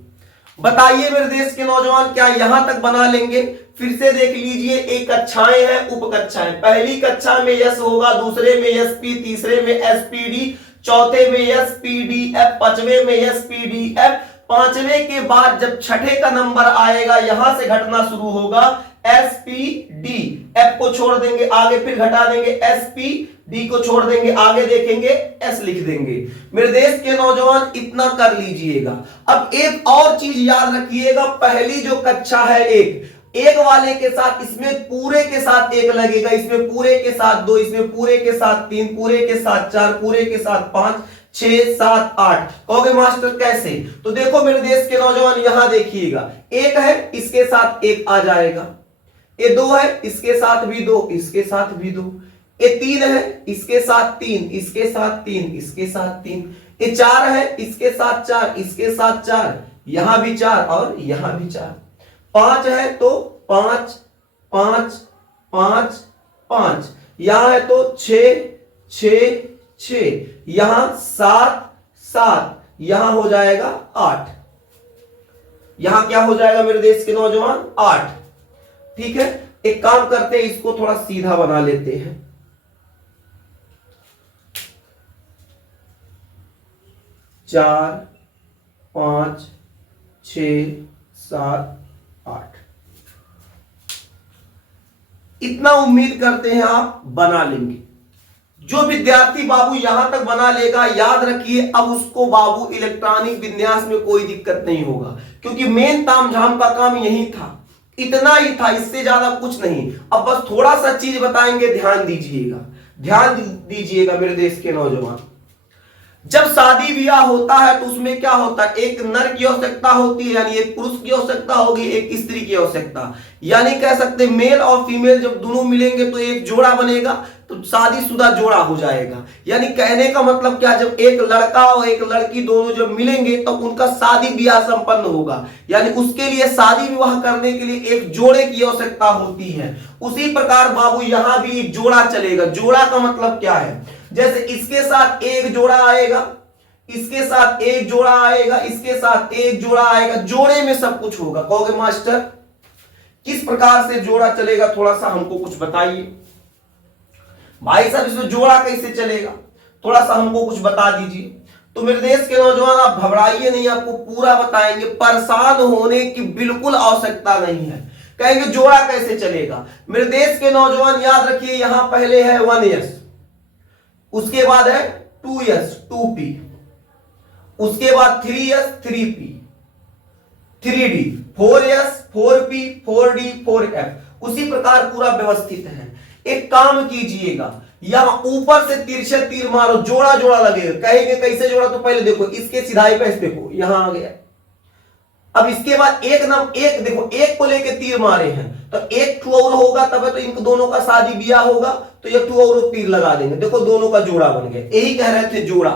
बताइए मेरे देश के नौजवान, क्या यहां तक बना लेंगे? फिर से देख लीजिए, एक कक्षाएं हैं, उप कक्षाएं। पहली कक्षा में यस होगा, दूसरे में एस पी, तीसरे में एस पी डी, चौथे में एस पी डी एफ, पांचवे में एस पी डी एफ, पांचवे के बाद जब छठे का नंबर आएगा यहां से घटना शुरू होगा एस पी डी, एफ को छोड़ देंगे, आगे फिर घटा देंगे एस पी डी को छोड़ देंगे, आगे देखेंगे एस लिख देंगे। मेरे देश के नौजवान इतना कर लीजिएगा। अब एक और चीज याद रखिएगा, पहली जो कक्षा है एक वाले के साथ इसमें पूरे के साथ एक लगेगा, इसमें पूरे के साथ दो, इसमें पूरे के साथ तीन, पूरे के साथ चार, पूरे के साथ पांच, 6, 7, 8। कहोगे मास्टर कैसे? तो देखो मेरे देश के नौजवान, यहां देखिएगा, एक है इसके साथ एक आ जाएगा, ये दो है इसके साथ भी दो, इसके साथ भी दो, ये तीन है इसके साथ तीन, इसके साथ तीन, इसके साथ तीन, ये चार है इसके साथ चार, इसके साथ चार, यहां भी चार और यहां भी चार, पांच है तो पांच पांच पांच पांच, यहां है तो 6 6 6, यहां 7 7, यहां हो जाएगा 8, यहां क्या हो जाएगा मेरे देश के नौजवान? 8। ठीक है, एक काम करते हैं, इसको थोड़ा सीधा बना लेते हैं। 4 5 6 7 8, इतना उम्मीद करते हैं आप बना लेंगे। जो विद्यार्थी बाबू यहां तक बना लेगा, याद रखिए अब उसको बाबू इलेक्ट्रॉनिक विन्यास में कोई दिक्कत नहीं होगा, क्योंकि मेन तामझाम का काम यही था, इतना ही था, इससे ज्यादा कुछ नहीं। अब बस थोड़ा सा चीज बताएंगे, ध्यान दीजिएगा, ध्यान दीजिएगा मेरे देश के नौजवान। जब शादी ब्याह होता है तो उसमें क्या होता है? एक नर की आवश्यकता होती है, यानी एक पुरुष की आवश्यकता होगी, एक स्त्री की आवश्यकता, यानी कह सकते हैं मेल और फीमेल जब दोनों मिलेंगे तो एक जोड़ा बनेगा, तो शादीशुदा जोड़ा हो जाएगा। यानी कहने का मतलब क्या, जब एक लड़का और एक लड़की दोनों जब मिलेंगे तो उनका शादी ब्याह संपन्न होगा, यानी उसके लिए शादी विवाह करने के लिए एक जोड़े की आवश्यकता होती है। उसी प्रकार बाबू यहां भी एक जोड़ा चलेगा। जोड़ा का मतलब क्या है? जैसे इसके साथ एक जोड़ा आएगा, इसके साथ एक जोड़ा आएगा, इसके साथ एक जोड़ा आएगा, जोड़े में सब कुछ होगा। कहोगे मास्टर किस प्रकार से जोड़ा चलेगा, थोड़ा सा हमको कुछ बताइए। भाई साहब इसमें जोड़ा कैसे चलेगा, थोड़ा सा हमको कुछ बता दीजिए। तो मेरे देश के नौजवान आप घबराइए नहीं, आपको पूरा बताएंगे, परेशान होने की बिल्कुल आवश्यकता नहीं है। कहेंगे जोड़ा कैसे चलेगा? मेरे देश के नौजवान याद रखिए, यहां पहले है 1s, उसके बाद है 2s 2p, उसके बाद 3s 3p 3d, 4s 4p 4d 4f। उसी प्रकार पूरा व्यवस्थित है। एक काम कीजिएगा, यहां ऊपर से तिरछे तीर मारो, जोड़ा जोड़ा लगेगा। कहेंगे कैसे जोड़ा? तो पहले देखो इसके सिधाई पे देखो, यहां आ गया। अब इसके बाद एक देखो, एक को लेके तीर मारे हैं तो एक ठू और होगा, तब तो इन दोनों का शादी ब्याह होगा, तो ये ठू और तीर लगा देंगे, देखो दोनों का जोड़ा बन गया। यही कह रहे थे जोड़ा।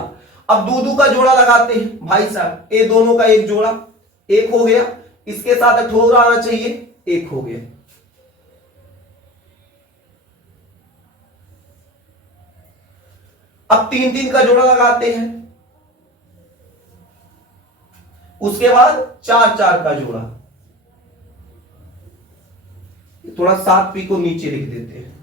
अब दूधू का जोड़ा लगाते हैं भाई साहब, ये दोनों का एक जोड़ा, एक हो गया, इसके साथ ठोर आना चाहिए, एक हो गया। अब 3 3 का जोड़ा लगाते हैं, उसके बाद 4 4 का जोड़ा। थोड़ा 7p को नीचे लिख देते हैं।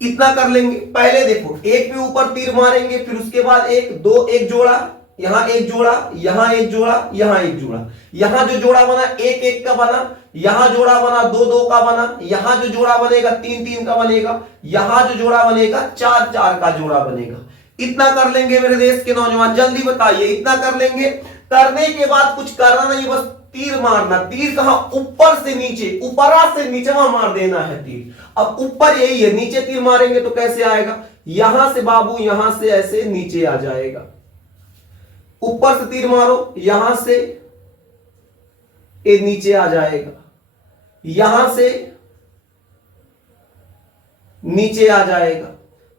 इतना कर लेंगे। पहले देखो एक पे ऊपर तीर मारेंगे, फिर उसके बाद एक दो, एक जोड़ा, यहां एक जोड़ा, यहां एक जोड़ा, यहां एक जोड़ा। यहां जो जोड़ा बना एक एक का बना, यहां जोड़ा बना दो दो का बना, यहां जो जोड़ा बनेगा 3 3 का बनेगा, यहां जो जोड़ा बनेगा 4 4 का जोड़ा बनेगा। इतना कर लेंगे मेरे देश के नौजवान, जल्दी बताइए। इतना कर लेंगे, करने के बाद कुछ करना नहीं, बस तीर मारना। तीर कहां? ऊपर से नीचे, ऊपरा से नीचवा मार देना है तीर। अब ऊपर यही है, नीचे तीर मारेंगे तो कैसे आएगा? यहां से बाबू, यहां से ऐसे नीचे आ जाएगा। ऊपर से तीर मारो, यहां से ये नीचे आ जाएगा, यहां से नीचे आ जाएगा,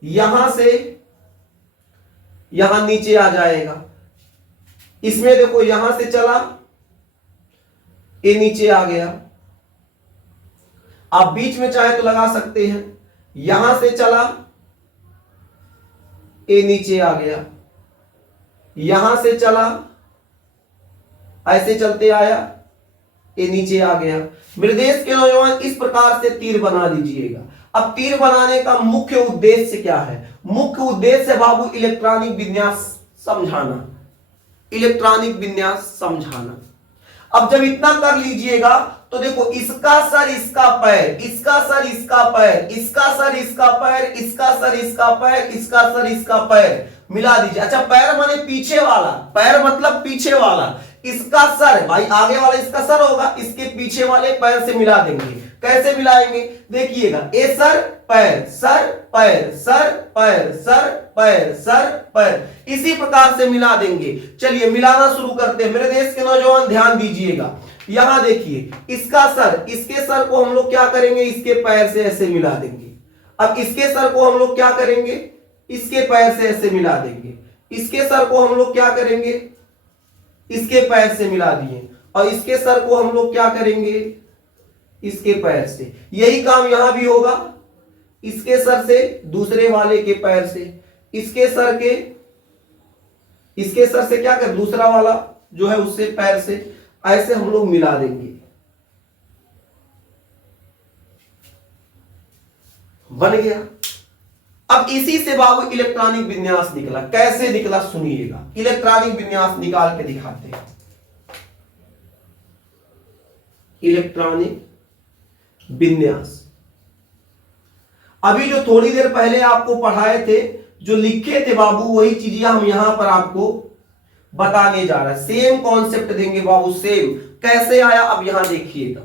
यहां से यहां नीचे आ जाएगा। इसमें देखो यहां से चला, ये नीचे आ गया। आप बीच में चाहे तो लगा सकते हैं, यहां से चला, ये नीचे आ गया, यहां से चला, ऐसे चलते आया, ये नीचे आ गया। मेरे देश के नौजवान इस प्रकार से तीर बना लीजिएगा। अब तीर बनाने का मुख्य उद्देश्य क्या है? मुख्य उद्देश्य है बाबू इलेक्ट्रॉनिक विन्यास समझाना, इलेक्ट्रॉनिक विन्यास समझाना। अब जब इतना कर लीजिएगा तो देखो, इसका सर इसका पैर, इसका सर इसका पैर, इसका सर इसका पैर, इसका सर इसका पैर, इसका सर इसका पैर मिला दीजिए। अच्छा, पैर माने पीछे वाला, पैर मतलब पीछे वाला, इसका सर भाई आगे वाला इसका सर होगा, इसके पीछे वाले पैर से मिला देंगे। कैसे मिलाएंगे? देखिएगा, ए सर पैर, सर पैर, सर पैर, सर पैर, सर पैर, इसी प्रकार से मिला देंगे। चलिए मिलाना शुरू करते हैं। मेरे देश के नौजवान ध्यान दीजिएगा, यहां देखिए, इसका सर, इसके सर को हम लोग क्या करेंगे? इसके पैर से ऐसे मिला देंगे। अब इसके सर को हम लोग क्या करेंगे? इसके पैर से ऐसे मिला देंगे। इसके सर को हम लोग क्या करेंगे? इसके पैर से मिला दिए। और इसके सर को हम लोग क्या करेंगे? इसके पैर से। यही काम यहां भी होगा, इसके सर से दूसरे वाले के पैर से, इसके सर से क्या कर, दूसरा वाला जो है उससे पैर से, ऐसे हम लोग मिला देंगे। बन गया। अब इसी से बाबू इलेक्ट्रॉनिक विन्यास निकला। कैसे निकला सुनिएगा, इलेक्ट्रॉनिक विन्यास निकाल के दिखाते हैं। इलेक्ट्रॉनिक विन्यास, अभी जो थोड़ी देर पहले आपको पढ़ाए थे, जो लिखे थे बाबू, वही चीजें हम यहां पर आपको बताने जा रहे हैं। सेम कॉन्सेप्ट देंगे बाबू, सेम। कैसे आया अब यहां देखिएगा,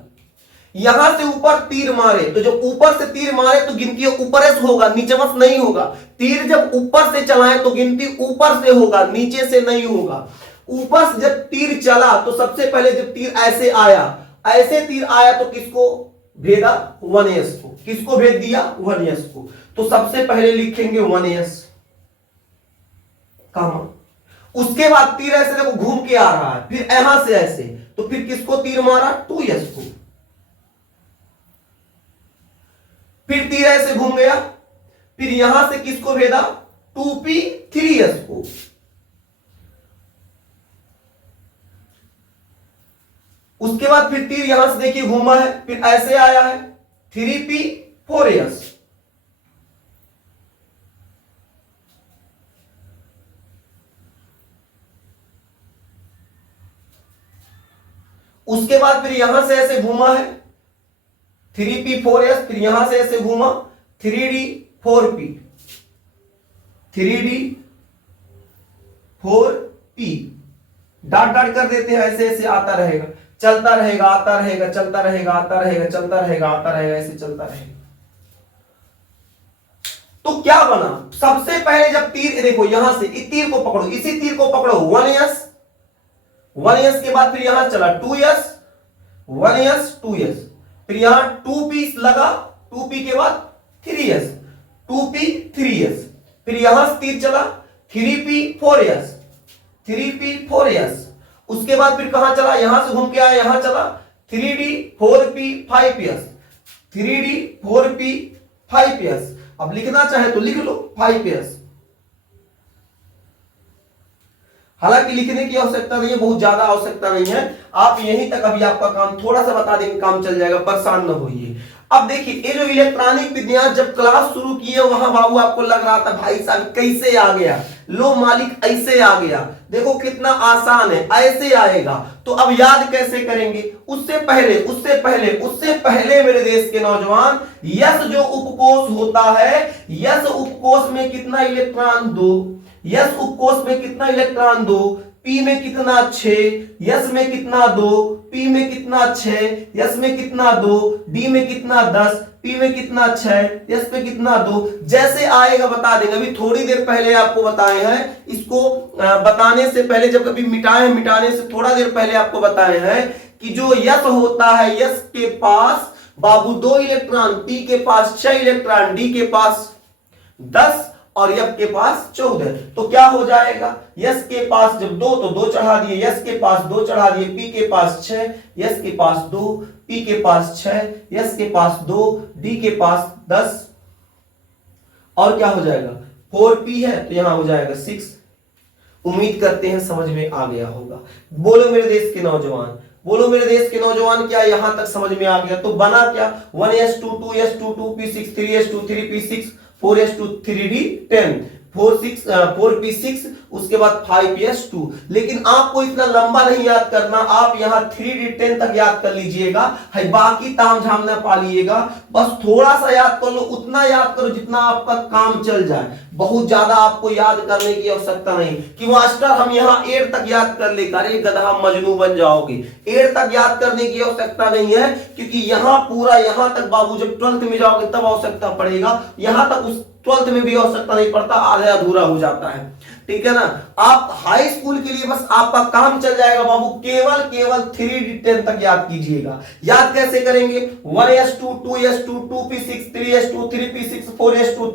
यहां से ऊपर तीर मारे तो जब ऊपर से तीर मारे तो गिनती ऊपर से होगा, नीचे बस नहीं होगा। तीर जब ऊपर से चलाए तो गिनती ऊपर से होगा, नीचे से नहीं होगा। ऊपर से जब तीर चला तो सबसे पहले जब तीर ऐसे आया, ऐसे तीर आया तो किसको भेदा? 1s को। किसको भेज दिया? 1s को। तो सबसे पहले लिखेंगे 1s, कमा। उसके बाद तीर ऐसे देखो घूम के आ रहा है, फिर यहां से ऐसे, तो फिर किसको तीर मारा? 2s को। फिर तीर ऐसे घूम गया, फिर यहां से किसको भेदा? 2p 3s को। उसके बाद फिर तीर यहां से देखिए घूमा है, फिर ऐसे आया है 3p 4s। उसके बाद फिर यहां से ऐसे घूमा है 3p 4s, फिर यहां से ऐसे घूमा 3d 4p, 3d 4p। Dot dot कर देते हैं, ऐसे ऐसे आता रहेगा, चलता रहेगा, आता रहेगा, चलता रहेगा, आता रहेगा, चलता रहेगा, आता रहेगा, ऐसे चलता रहेगा। तो क्या बना? सबसे पहले जब तीर देखो, यहां से इस तीर को पकड़ो, इसी तीर को पकड़ो, 1s, 1s के बाद फिर यहां चला 2s, 1s 2s, फिर यहां 2p लगा, 2p के बाद 3s, 2p 3s, फिर यहां से तीर चला 3p 4s, 3p 4s। उसके बाद फिर कहां चला? यहां से घूम के आया, यहां चला 3d 4p 5s, 3d 4p 5s। अब लिखना चाहे तो लिख लो 5s। हालांकि लिखने की आवश्यकता नहीं है, बहुत ज्यादा आवश्यकता नहीं है। आप यहीं तक अभी आपका काम थोड़ा सा बता देंगे, काम चल जाएगा, परेशान न होइए। अब देखिए, ये जो इलेक्ट्रॉनिक विन्यास जब क्लास शुरू किए, वहां बाबू आपको लग रहा था भाई साहब कैसे आ गया, लो मालिक ऐसे आ गया, देखो कितना आसान है, ऐसे आएगा। तो अब याद कैसे करेंगे? उससे पहले मेरे देश के नौजवान, यस जो उपकोष होता है, यस उपकोष में कितना इलेक्ट्रॉन? 2। यस उपकोष में कितना इलेक्ट्रॉन? 2। पी में कितना? 6। यस में कितना? 2। पी में कितना? 6। यस में कितना? 2। डी में कितना? 10। पी में कितना? 6। यस में कितना? 2। जैसे आएगा बता देंगे। अभी थोड़ी देर पहले आपको बताए हैं, इसको बताने से पहले, जब कभी मिटाए हैं, मिटाने से थोड़ा देर पहले आपको बताए हैं कि जो यस होता है, यस के पास बाबू 2 इलेक्ट्रॉन, पी के पास 6 इलेक्ट्रॉन, डी के पास 10 और एफ के पास 14। तो क्या हो जाएगा, यस के पास जब 2 तो 2 चढ़ा दिए, यस के पास 2 चढ़ा दिए, पी के पास 6, यस के पास 2, पी के पास 6, यस के पास 2, डी के पास 10 और क्या हो जाएगा 4p है तो यहां हो जाएगा 6। उम्मीद करते हैं समझ में आ गया होगा। बोलो मेरे देश के नौजवान, बोलो मेरे देश के नौजवान, क्या यहां तक समझ में आ गया? तो बना क्या 1s2 2s2 2p6 3s2 3p6 4s2 3d 10 4p6 उसके बाद 5s2। लेकिन आपको इतना लंबा नहीं याद करना, आप यहां 3d10 तक याद कर लीजिएगा, है बाकी तामझाम ना पा लिएगा, बस थोड़ा सा याद कर लो, उतना याद करो जितना आपका काम चल जाए। बहुत ज्यादा आपको याद करने की आवश्यकता नहीं कि मास्टर हम यहाँ 8 तक याद कर ले, अरे गधा मजनू बन जाओगे। 8 तक याद करने की आवश्यकता नहीं है, क्योंकि यहाँ पूरा यहाँ तक बाबू जब 12th में जाओगे तब आवश्यकता पड़ेगा, यहाँ तक उस 12th में भी आवश्यकता नहीं पड़ता, आधा अधूरा हो जाता है। ठीक है ना, आप हाई स्कूल के लिए बस आपका काम चल जाएगा बाबू, केवल 3d10 तक याद कीजिएगा। याद कैसे करेंगे 1s2 2s2 2p6 3s2 3p6 4s2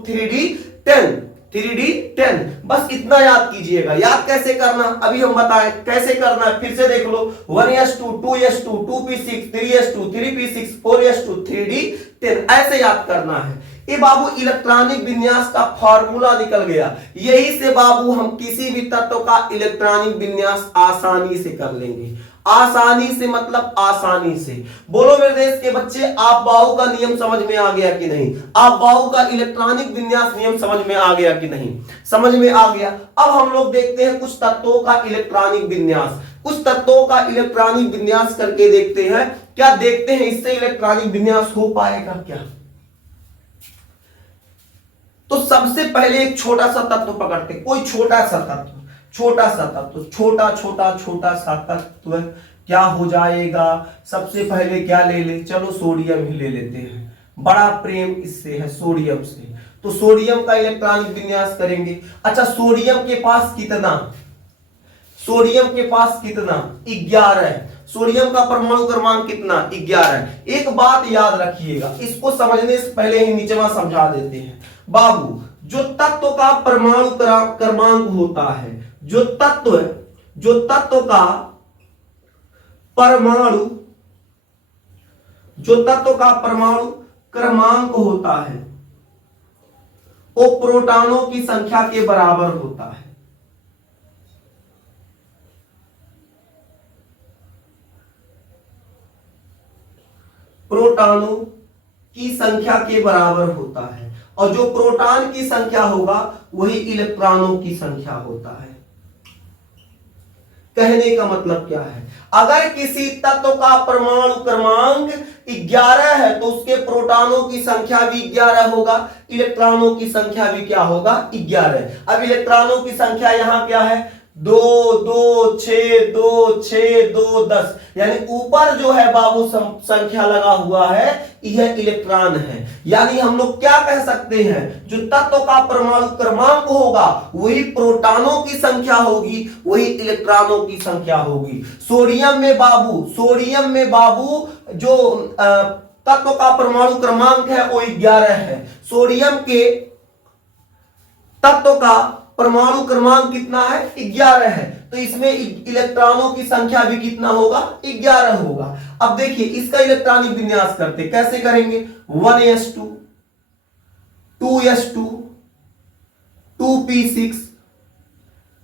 3d10 बस इतना याद कीजिएगा। याद कैसे करना अभी हम बताएं कैसे करना है, फिर से देख लो 1s2 2s2 2p6 3s2 3p6 4s2 3d10 ऐसे याद करना है। ये बाबू इलेक्ट्रॉनिक विन्यास का फॉर्मूला निकल गया। यही से बाबू हम किसी भी तत्व का इलेक्ट्रॉनिक विन्यास आसानी से कर लेंगे। आसानी से मतलब आसानी से। बोलो मेरे देश के बच्चे, आप बाहु का नियम समझ में आ गया कि नहीं? आप बाहु का इलेक्ट्रॉनिक विन्यास नियम समझ में आ गया कि नहीं? समझ में आ गया। अब हम लोग देखते हैं कुछ तत्वों का इलेक्ट्रॉनिक विन्यास, कुछ तत्वों का इलेक्ट्रॉनिक विन्यास करके देखते हैं। क्या देखते हैं इससे इलेक्ट्रॉनिक विन्यास हो पाएगा क्या? तो सबसे पहले एक छोटा सा तत्व पकड़ते, कोई छोटा सा तत्व छोटा सा तत्व क्या हो जाएगा? सबसे पहले क्या ले ले, चलो सोडियम ही ले लेते हैं, बड़ा प्रेम इससे है सोडियम से। तो सोडियम का इलेक्ट्रॉनिक विन्यास करेंगे। अच्छा सोडियम के पास कितना? सोडियम के पास कितना? 11। सोडियम का परमाणु क्रमांक कितना? 11। एक बात याद रखिएगा, इसको समझने से पहले ही नीचे समझा देते हैं बाबू। जो तत्व का परमाणु क्रमांक होता है, जो तत्व का परमाणु क्रमांक होता है वो प्रोटॉनों की संख्या के बराबर होता है। प्रोटॉनों की संख्या के बराबर होता है, और जो प्रोटॉन की संख्या होगा वही इलेक्ट्रॉनों की संख्या होता है। कहने का मतलब क्या है? अगर किसी तत्व का परमाणु क्रमांक 11 है तो उसके प्रोटॉनों की संख्या भी 11 होगा, इलेक्ट्रॉनों की संख्या भी क्या होगा? 11। अब इलेक्ट्रॉनों की संख्या यहां क्या है? 2 2 6 2 6 2 10, यानी ऊपर जो है बाबू संख्या लगा हुआ है यह इलेक्ट्रॉन है। यानी हम लोग क्या कह सकते हैं, जो तत्व का परमाणु क्रमांक होगा वही प्रोटॉनों की संख्या होगी, वही इलेक्ट्रॉनों की संख्या होगी। सोडियम में बाबू जो तत्व का परमाणु क्रमांक है वो 11 है। सोडियम के तत्व का परमाणु क्रमांक कितना है? 11 है, तो इसमें इलेक्ट्रॉनों की संख्या भी कितना होगा? 11 होगा। अब देखिए इसका इलेक्ट्रॉनिक विन्यास करते, कैसे करेंगे? 1s2 2s2 2p6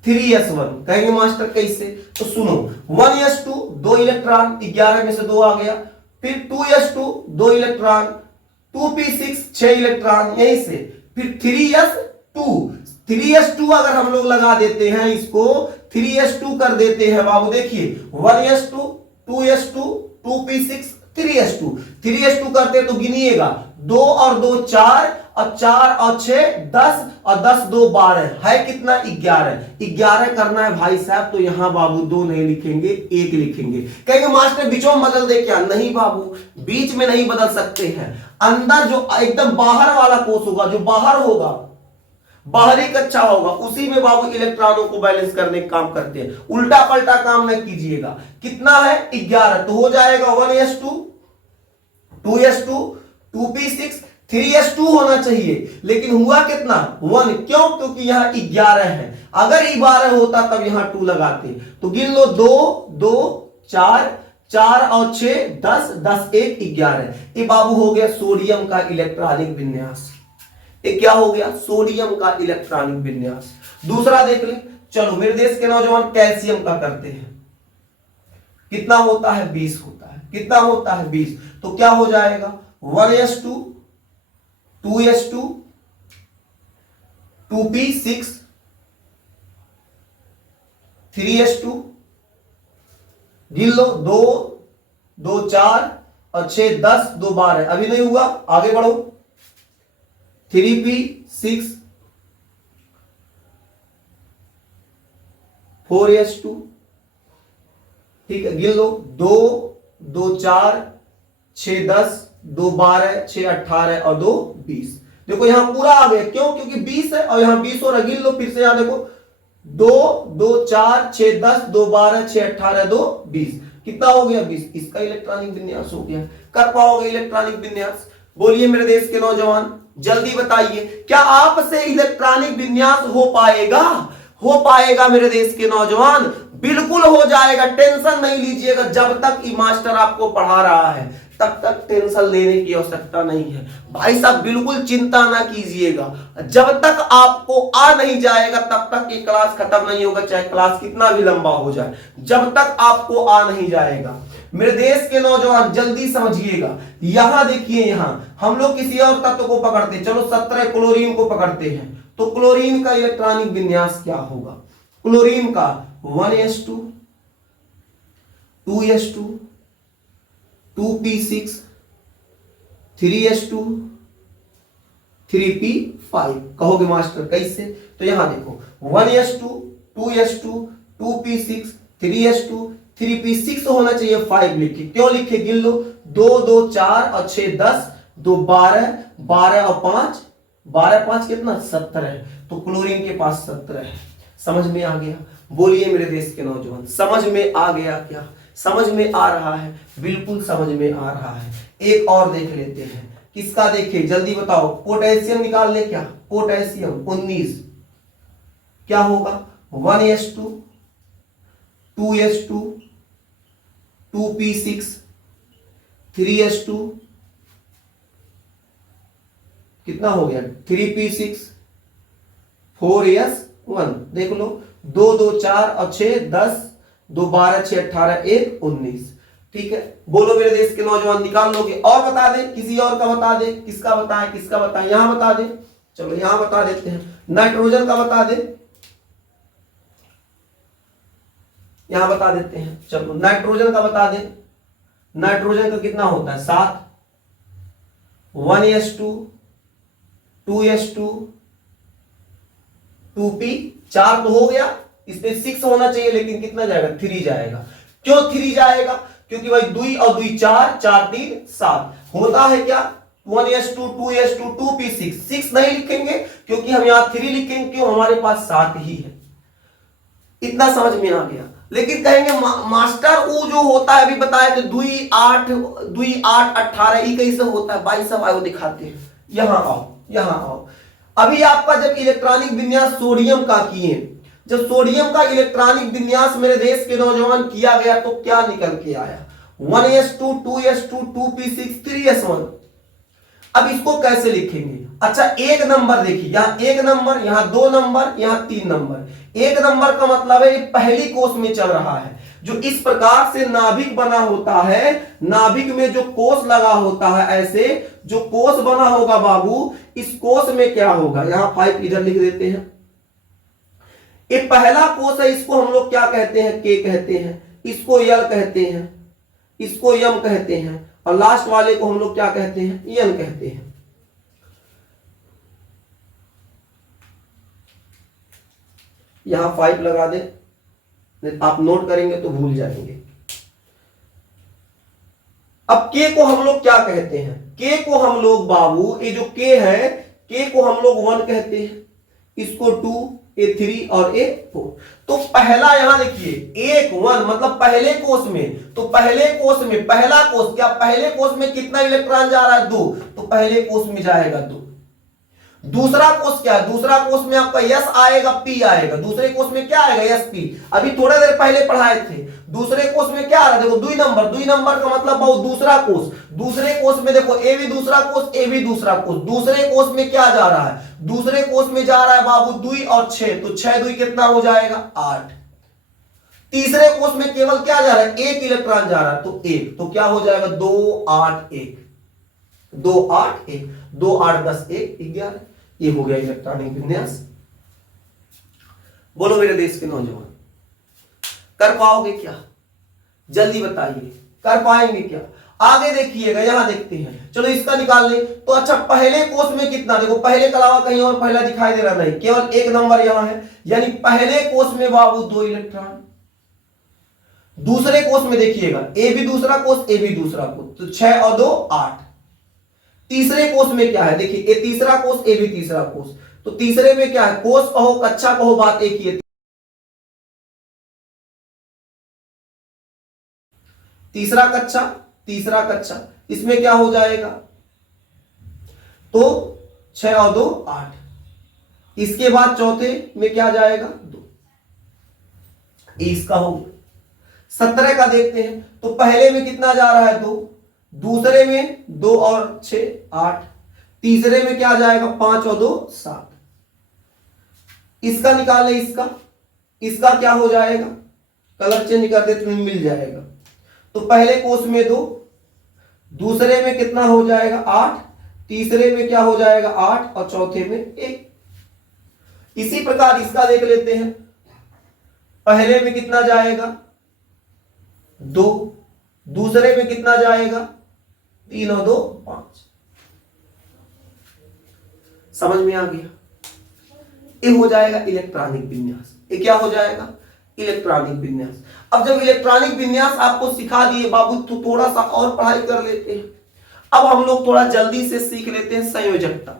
3s1 कहेंगे मास्टर कैसे? तो सुनो 1s2 2 इलेक्ट्रॉन, 11 में से 2 आ गया, फिर 2s2 2 इलेक्ट्रॉन, 2p6 6 इलेक्ट्रॉन, यहीं से फिर 3s2 अगर हम लोग लगा देते हैं, इसको 3s2 कर देते हैं बाबू। देखिए 1s2 2s2 2p6 3s2 करते तो गिनिएगा 2 और 2 4 और 4 और 6 10 और 10 2 12 है कितना? 11 करना है भाई साहब। तो यहां बाबू 2 नहीं लिखेंगे, 1 लिखेंगे। कहेंगे मास्टर बीचों में बदल दे क्या? नहीं बाबू, बीच में नहीं बदल सकते हैं। अंदर जो एकदम बाहर वाला कोष होगा, जो बाहर होगा, बाहरी कक्षा होगा, उसी में बाबू इलेक्ट्रॉनों को बैलेंस करने का काम करते हैं। उल्टा पलटा काम न कीजिएगा। कितना है? 11, तो हो जाएगा 1s2 2s2 2p6 3s2 होना चाहिए, लेकिन हुआ कितना 1। क्यों? क्योंकि यहाँ 11 है। अगर 12 होता तब यहाँ 2 लगाते। तो गिन लो 2 2 4 4 और 6 10 10 1 11। ये बाबू हो गया सोडियम का इलेक्ट्रॉनिक विन्यास। ये क्या हो गया? सोडियम का इलेक्ट्रॉनिक विन्यास। दूसरा देख ले। चलो मेरे देश के नौजवान कैल्शियम का करते हैं। कितना होता है? 20 होता है। कितना होता है? 20। तो क्या हो जाएगा? 1s2 2s2 2p6 3s2। गिन लो 2 2 4 और 6 10 2 12। अभी नहीं हुआ, आगे बढ़ो। 3p6 4s2। ठीक है, गिन लो 2 2 4 6 10 2 12 6 18 और 2 20। देखो यहां पूरा आ गया। क्यों? क्योंकि 20 है और यहां 20 और गिन लो फिर से। यहां देखो 2 2 4 6 10 2 12 6 18 2 20। कितना हो गया? 20। इसका इलेक्ट्रॉनिक विन्यास हो गया। कर पाओगे इलेक्ट्रॉनिक विन्यास? बोलिए मेरे देश के नौजवान, जल्दी बताइए, क्या आपसे इलेक्ट्रॉनिक विन्यास हो पाएगा? हो पाएगा मेरे देश के नौजवान, बिल्कुल हो जाएगा। टेंशन नहीं लीजिएगा। जब तक ये मास्टर आपको पढ़ा रहा है तब तक टेंशन लेने की आवश्यकता नहीं है भाई साहब। बिल्कुल चिंता ना कीजिएगा। जब तक आपको आ नहीं जाएगा तब तक ये क्लास खत्म नहीं होगा, चाहे क्लास कितना भी लंबा हो जाए। जब तक आपको आ नहीं जाएगा मेरे देश के नौजवान जल्दी समझिएगा। यहां देखिए, यहां हम लोग किसी और तत्व को पकड़ते हैं। चलो 17 क्लोरीन को पकड़ते हैं। तो क्लोरीन का इलेक्ट्रॉनिक विन्यास क्या होगा? क्लोरीन का 1s2 2s2 2p6 3s2 3p5। कहोगे मास्टर कैसे? तो यहां देखो 1s2 2s2 2p6 3s2 3p6 होना चाहिए, 5 लिखे। क्यों लिखे? गिन लो 2 2 4 और 6 10 2 12 12 और 5 12 5 कितना? 17। तो क्लोरीन के पास 17 है। समझ में आ गया? बोलिए मेरे देश के नौजवान, समझ में आ गया क्या? समझ में आ रहा है? बिल्कुल समझ में आ रहा है। एक और देख लेते हैं। किसका देखे? जल्दी बताओ। पोटेशियम निकाल ले क्या? पोटेशियम 19। क्या होगा? 1s2 2s2 2p6 3s2 कितना हो गया? 3p6 4s1। देख लो 2 2 4 और 6 10 2 12 6 18 1 19। ठीक है, बोलो मेरे देश के नौजवान, निकाल लोगे? और बता दे, किसी और का बता दे। किसका बताएं? किसका बताएं? यहां बता दे। चलो यहां बता देते हैं। नाइट्रोजन का बता दे। यहां बता देते हैं। चलो नाइट्रोजन का बता दे। नाइट्रोजन का कितना होता है? 7। 1s2 2s2 2p4 तो हो गया। इसमें 6 होना चाहिए, लेकिन कितना जाएगा? 3 जाएगा। क्यों 3 जाएगा? क्योंकि भाई 2 और 2 4 4 3 7 होता है क्या? 1s2 2s2 2p6 6 नहीं लिखेंगे क्योंकि हम यहां 3 लिखेंगे। क्यों? हमारे पास 7 ही है। इतना समझ में आ गया। लेकिन कहेंगे मास्टर वो जो होता है अभी बताया, तो 2 8 2 8 18 ये कैसे होता है? भाई साहब आओ दिखाते हैं। यहां आओ, यहां आओ। अभी आपका जब इलेक्ट्रॉनिक विन्यास सोडियम का किए, जब सोडियम का इलेक्ट्रॉनिक विन्यास मेरे देश के नौजवान किया गया तो क्या निकल के आया? 1s2 2s2 2p6 3s1। अब इसको कैसे लिखेंगे? अच्छा, एक नंबर देखिए, यहां 1 नंबर, यहां 2 नंबर, यहां 3 नंबर। 1 नंबर का मतलब है ये पहली कोष में चल रहा है। जो इस प्रकार से नाभिक बना होता है, नाभिक में जो कोष लगा होता है, ऐसे जो कोष बना होगा बाबू, इस कोष में क्या होगा? यहां 5 इधर लिख देते हैं। ये पहला कोष है, इसको हम लोग क्या कहते हैं? के कहते हैं। इसको यल कहते हैं, इसको यम कहते हैं, और लास्ट वाले को हम लोग क्या कहते हैं? यन कहते हैं। यहां 5 लगा दे, आप नोट करेंगे तो भूल जाएंगे। अब के को हम लोग क्या कहते हैं? के को हम लोग बाबू, ये जो के है, के को हम लोग 1 कहते हैं, इसको 2, A3 और A4। तो पहला यहां देखिए 1 1 मतलब पहले कोष में, तो पहले कोष में पहला कोष, क्या पहले कोष में कितना इलेक्ट्रॉन जा रहा है 2, तो पहले कोष में जाएगा 2। दूसरा कोष क्या है, दूसरा कोष में आपका S आएगा P आएगा, दूसरे कोष में क्या आएगा S P। अभी थोड़ा देर पहले पढ़ाए थे, दूसरे कोष में क्या आ रहा है, देखो 2 नंबर का मतलब बहुत दूसरा कोष, दूसरे कोष में देखो A भी दूसरा कोष, A भी दूसरा कोष, दूसरे कोष में क्या जा रहा है, दूसरे कोष में जा रहा है बाबू 2 और 6, तो 6 2 कितना हो जाएगा 8। तीसरे कोष में केवल क्या जा रहा है, 1 इलेक्ट्रॉन जा रहा है, तो 1, तो क्या हो जाएगा 2 8 1, 2 8 1, 2 8 10 1 11। ये हो गया इलेक्ट्रॉनिक विन्यास। बोलो मेरे देश के नौजवान, कर पाओगे क्या, जल्दी बताइए, कर पाएंगे क्या? आगे देखिएगा, यहां देखते हैं, चलो इसका निकाल ले। तो अच्छा पहले कोष में कितना, देखो पहले के अलावा कहीं और पहला दिखाई दे रहा नहीं, केवल 1 नंबर यहां है, यानी पहले कोष में बाबू 2 इलेक्ट्रॉन। दूसरे कोष में देखिएगा ए भी दूसरा कोष, ए भी दूसरा कोष, तो 6 और 2 8। तीसरे कोष में क्या है, देखिए ए तीसरा कोष, ए भी तीसरा कोष, तो तीसरे में क्या है, कोष कहो कक्षा कहो बात एक ही है। तीसरा कक्षा, इसमें क्या हो जाएगा, तो 6 और 2 8। इसके बाद चौथे में क्या जाएगा 2, इसका हो। 17 का देखते हैं, तो पहले में कितना जा रहा है 2, दूसरे में 2 और 6 8, तीसरे में क्या जाएगा 5 और 2 7। इसका निकाल ले, इसका क्या हो जाएगा, कलर चेंज कर दे तुम्हें मिल जाएगा। तो पहले कोष में 2, दूसरे में कितना हो जाएगा 8, तीसरे में क्या हो जाएगा 8 और चौथे में 1। इसी प्रकार इसका देख लेते हैं, पहले में कितना जाएगा 2, दूसरे में कितना जाएगा 3 और 2 5। समझ में आ गया? ये हो जाएगा इलेक्ट्रॉनिक विन्यास। ये क्या हो जाएगा, इलेक्ट्रॉनिक विन्यास। अब जब इलेक्ट्रॉनिक विन्यास आपको सिखा दिए बाबू, तो थोड़ा सा और पढ़ाई कर लेते हैं। अब हम लोग थोड़ा जल्दी से सीख लेते हैं संयोजकता।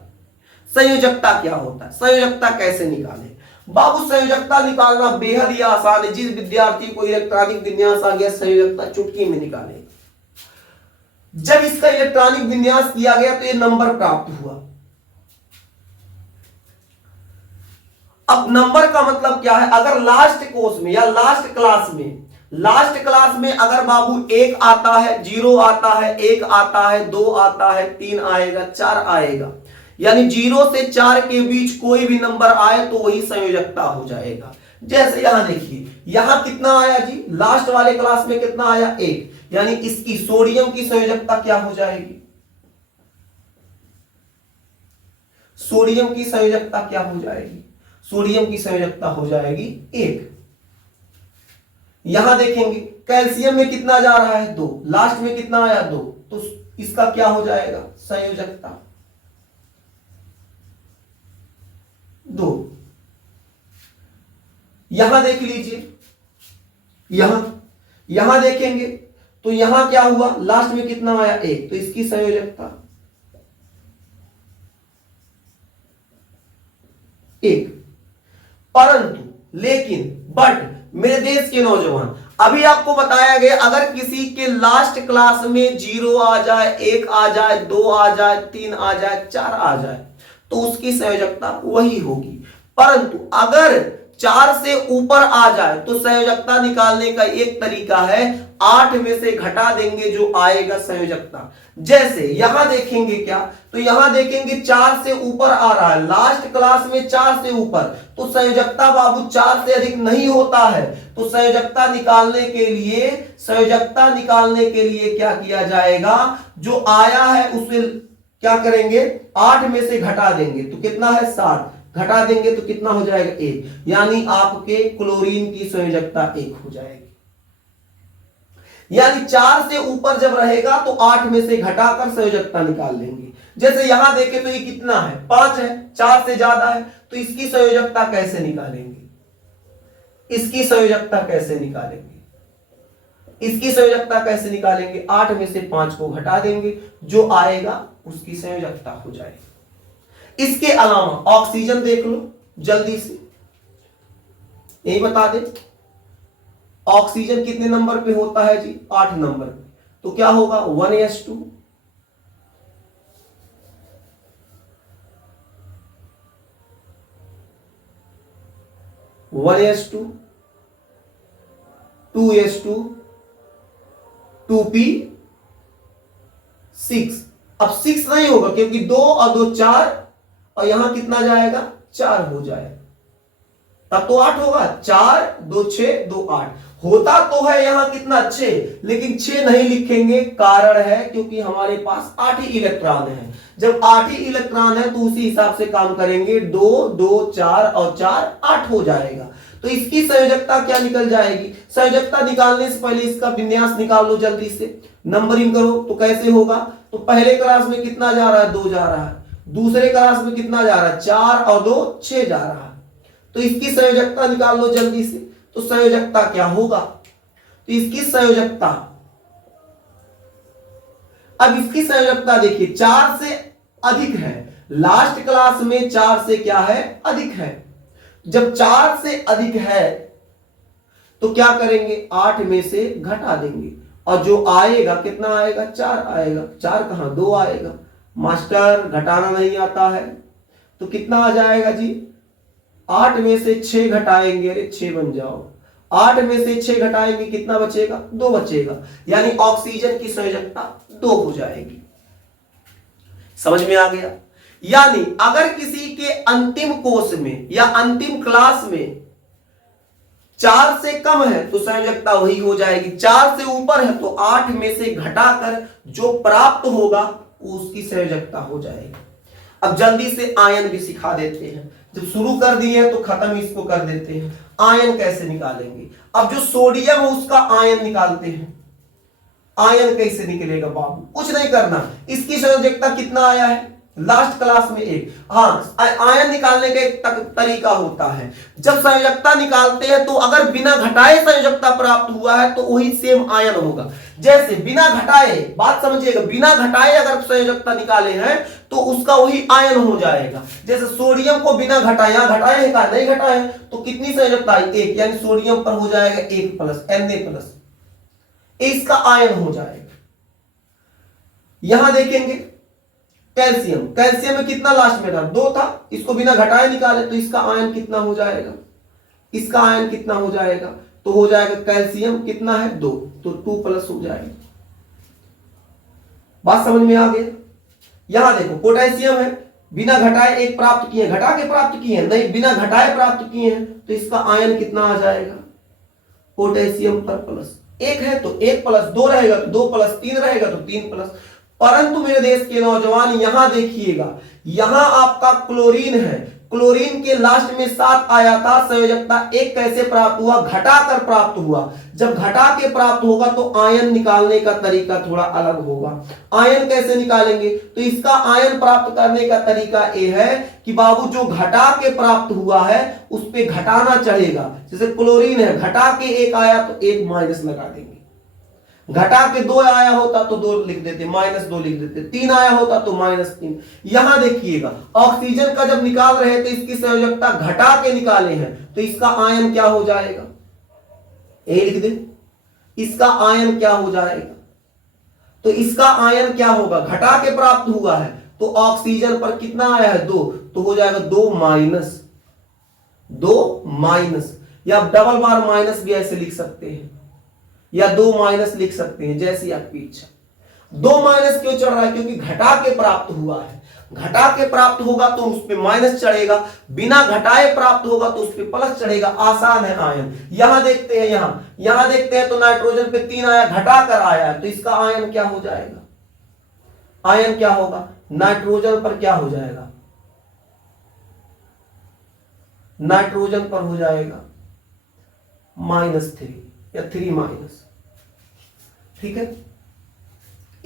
संयोजकता क्या होता है, संयोजकता कैसे निकाले बाबू? संयोजकता निकालना बेहद ही आसान है। जिस विद्यार्थी को इलेक्ट्रॉनिक विन्यास आ गया, संयोजकता चुटकी में निकालेगा। जब इसका इलेक्ट्रॉनिक विन्यास किया गया तो ये नंबर प्राप्त हुआ। अब नंबर का मतलब क्या है, अगर लास्ट कोर्स में या लास्ट क्लास में अगर बाबू 1 आता है, 0 आता है, 1 आता है, 2 आता है, 3 आएगा, 4 आएगा, यानी 0 से 4 के बीच कोई भी नंबर आए तो वही संयोजकता हो जाएगा। जैसे यहां देखिए, यहां कितना आया जी, लास्ट वाले क्लास में कितना आया 1, यानी इसकी सोडियम की संयोजकता क्या हो जाएगी, सोडियम की संयोजकता क्या हो जाएगी, सोडियम की संयोजकता हो जाएगी 1। यहां देखेंगे कैल्शियम में कितना जा रहा है 2, लास्ट में कितना आया 2, तो इसका क्या हो जाएगा संयोजकता 2। यहां देख लीजिए, यहां देखेंगे तो यहां क्या हुआ, लास्ट में कितना आया 1, तो इसकी संयोजकता 1। परंतु लेकिन बट मेरे देश के नौजवान, अभी आपको बताया गया अगर किसी के लास्ट क्लास में 0 आ जाए, 1 आ जाए, 2 आ जाए, 3 आ जाए, 4 आ जाए, तो उसकी संयोजकता वही होगी। परंतु अगर 4 से ऊपर आ जाए तो संयोजकता निकालने का एक तरीका है, 8 में से घटा देंगे जो आएगा संयोजकता। जैसे यहां देखेंगे क्या, तो यहां देखेंगे 4 से ऊपर आ रहा है, लास्ट क्लास में 4 से ऊपर, तो संयोजकता बाबू 4 से अधिक नहीं होता है। तो संयोजकता निकालने के लिए क्या किया जाएगा, जो आया है उसे क्या करेंगे, 8 में से घटा देंगे, तो कितना है 7, घटा देंगे तो कितना हो जाएगा 1, यानी आपके क्लोरीन की संयोजकता 1 हो जाएगी। यानी 4 से ऊपर जब रहेगा तो 8 में से घटाकर संयोजकता निकाल लेंगे। जैसे यहां देखें तो ये कितना है 5 है, 4 से ज्यादा है, तो इसकी संयोजकता कैसे निकालेंगे, इसकी संयोजकता कैसे निकालेंगे, इसकी संयोजकता कैसे निकालेंगे, 8 में से 5 को घटा देंगे, जो आएगा उसकी संयोजकता हो जाएगी। इसके अलावा ऑक्सीजन देख लो जल्दी से, यही बता दे। ऑक्सीजन कितने नंबर पे होता है जी? 8 नंबर पे। तो क्या होगा 1s2, 1s2, 2s2, 2p6। अब 6 नहीं होगा क्योंकि 2 और 2 4, और यहां कितना जाएगा 4 हो जाएगा, तब तो 8 होगा। 4 2 6 2 8 होता तो है यहां कितना 6, लेकिन 6 नहीं लिखेंगे, कारण है क्योंकि हमारे पास 8 ही इलेक्ट्रॉन है। जब 8 ही इलेक्ट्रॉन है तो उसी हिसाब से काम करेंगे, 2 2 4 और 4 8 हो जाएगा। तो इसकी संयोजकता क्या निकल जाएगी? संयोजकता निकालने से पहले इसका विन्यास निकाल लो जल्दी से, नंबरिंग करो। तो कैसे होगा? तो पहले क्लास में कितना जा रहा है? 2 जा रहा है। दूसरे क्लास में कितना जा रहा है? 4 और 2 6 जा रहा है। तो इसकी संयोजकता निकाल लो जल्दी से। तो संयोजकता क्या होगा? तो इसकी संयोजकता, अब इसकी संयोजकता देखिए 4 से अधिक है। लास्ट क्लास में 4 से क्या है? अधिक है। जब 4 से अधिक है तो क्या करेंगे? 8 में से घटा देंगे, और जो आएगा कितना आएगा? 4 आएगा। 4 कहां? 2 आएगा। मास्टर घटाना नहीं आता है तो कितना आ जाएगा जी? 8 में से 6 घटाएंगे, अरे 6 बन जाओ। 8 में से 6 घटाएंगे, कितना बचेगा? 2 बचेगा। यानी ऑक्सीजन की संयोजकता 2 हो जाएगी। समझ में आ गया? यानी अगर किसी के अंतिम कोर्स में या अंतिम क्लास में 4 से कम है तो संयोजकता वही हो जाएगी। 4 से ऊपर है तो 8 में से घटाकर जो प्राप्त होगा उसकी संयोजकता हो जाएगी। अब जल्दी से आयन भी सिखा देते हैं। जब शुरू कर दिए हैं तो खत्म इसको कर देते हैं। आयन कैसे निकालेंगे? अब जो सोडियम है उसका आयन निकालते हैं। आयन कैसे निकलेगा बाबू? कुछ नहीं करना। इसकी संयोजकता कितना आया है लास्ट क्लास में? 1। हाँ, आयन निकालने का एक तरीका होता है। जब संयोजकता निकालते हैं तो अगर बिना घटाए संयोजकता प्राप्त हुआ है तो वही सेम आयन होगा। जैसे बिना घटाए, बात समझिएगा, बिना घटाए अगर संयोजकता निकाले हैं तो उसका वही आयन हो जाएगा। जैसे सोडियम को बिना घटाए, यहां घटाए है का नहीं घटाए, तो कितनी संयोजकता है? 1, यानी सोडियम पर हो जाएगा 1 प्लस Na+, इसका आयन हो जाएगा। यहां देखेंगे कैल्शियम, कैल्शियम में कितना लास्ट में था? 2 था। इसको बिना घटाए निकाले तो इसका आयन कितना हो जाएगा? इसका आयन कितना हो जाएगा? तो हो जाएगा कैल्शियम कितना है? 2, तो 2+ हो जाएगा। बात समझ में आ गई? यहां देखो पोटेशियम है, बिना घटाए 1 प्राप्त किए, घटा के प्राप्त किए नहीं, बिना घटाए प्राप्त किए हैं, तो इसका आयन कितना आ जाएगा? पोटेशियम पर प्लस 1 है तो 1+2 रहेगा तो 2+3 रहेगा तो 3+। परंतु मेरे देश के नौजवान यहां देखिएगा, यहां आपका क्लोरीन है, क्लोरीन के लास्ट में 7 आया था, संयोजकता 1 कैसे प्राप्त हुआ? घटाकर प्राप्त हुआ। जब घटा के प्राप्त होगा तो आयन निकालने का तरीका थोड़ा अलग होगा। आयन कैसे निकालेंगे? तो इसका आयन प्राप्त करने का तरीका यह है कि बाबू जो घटा के प्राप्त हुआ है उस पे घटाना चढ़ेगा। जैसे क्लोरीन है, घटा के 1 आया तो 1 माइनस लगा देंगे, घटा के 2 आया होता तो 2 लिख देते, -2 लिख देते, 3 आया होता तो -3। यहां देखिएगा ऑक्सीजन का जब निकाल रहे तो इसकी संयोजकता घटा के निकाले हैं तो इसका आयन क्या हो जाएगा? ए लिख दे। इसका आयन क्या हो जाएगा? तो इसका आयन क्या होगा? घटा के प्राप्त हुआ है तो ऑक्सीजन पर कितना आया है? 2, तो हो जाएगा 2 माइनस, या डबल बार माइनस भी ऐसे लिख सकते हैं, या 2 माइनस लिख सकते हैं, जैसी आपकी इच्छा। 2 माइनस क्यों चढ़ रहा है? क्योंकि घटा के प्राप्त हुआ है। घटा के प्राप्त होगा तो उस पे माइनस चढ़ेगा, बिना घटाए प्राप्त होगा तो उस पे प्लस चढ़ेगा। आसान है आयन। यहां देखते हैं, यहां देखते हैं तो नाइट्रोजन पे 3 आया, घटा कर आया है तो इसका आयन क्या हो जाएगा? आयन क्या होगा? नाइट्रोजन पर क्या हो जाएगा? नाइट्रोजन पर हो जाएगा -3 या 3-। ठीक है?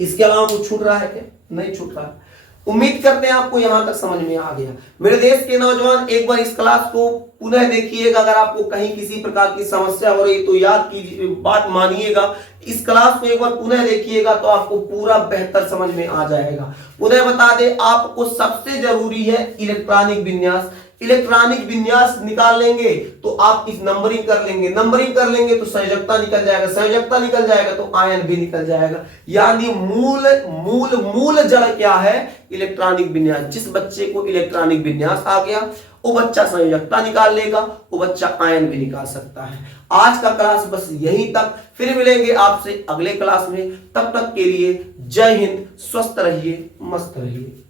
इसके अलावा कुछ छूट रहा है क्या? नहीं छूट रहा है। उम्मीद करते हैं आपको यहां तक समझ में आ गया। मेरे देश के नौजवान एक बार इस क्लास को पुनः देखिएगा। अगर आपको कहीं किसी प्रकार की समस्या हो रही तो याद कीजिए, बात मानिएगा, इस क्लास को एक बार पुनः देखिएगा तो आपको पूरा बेहतर समझ में आ जाएगा। पुनः बता दें, आपको सबसे जरूरी है इलेक्ट्रॉनिक विन्यास। इलेक्ट्रॉनिक विन्यास निकाल लेंगे तो आप इस नंबरिंग कर लेंगे, नंबरिंग कर लेंगे तो संयोजकता निकल जाएगा, संयोजकता निकल जाएगा तो आयन भी निकल जाएगा। यानी मूल मूल मूल जड़ क्या है? इलेक्ट्रॉनिक विन्यास। जिस बच्चे को इलेक्ट्रॉनिक विन्यास आ गया वो बच्चा संयोजकता निकाल लेगा, वो बच्चा आयन भी निकाल सकता है। आज का क्लास बस यहीं तक, फिर मिलेंगे आपसे अगले क्लास में। तब तक के लिए जय हिंद, स्वस्थ रहिए, मस्त रहिए।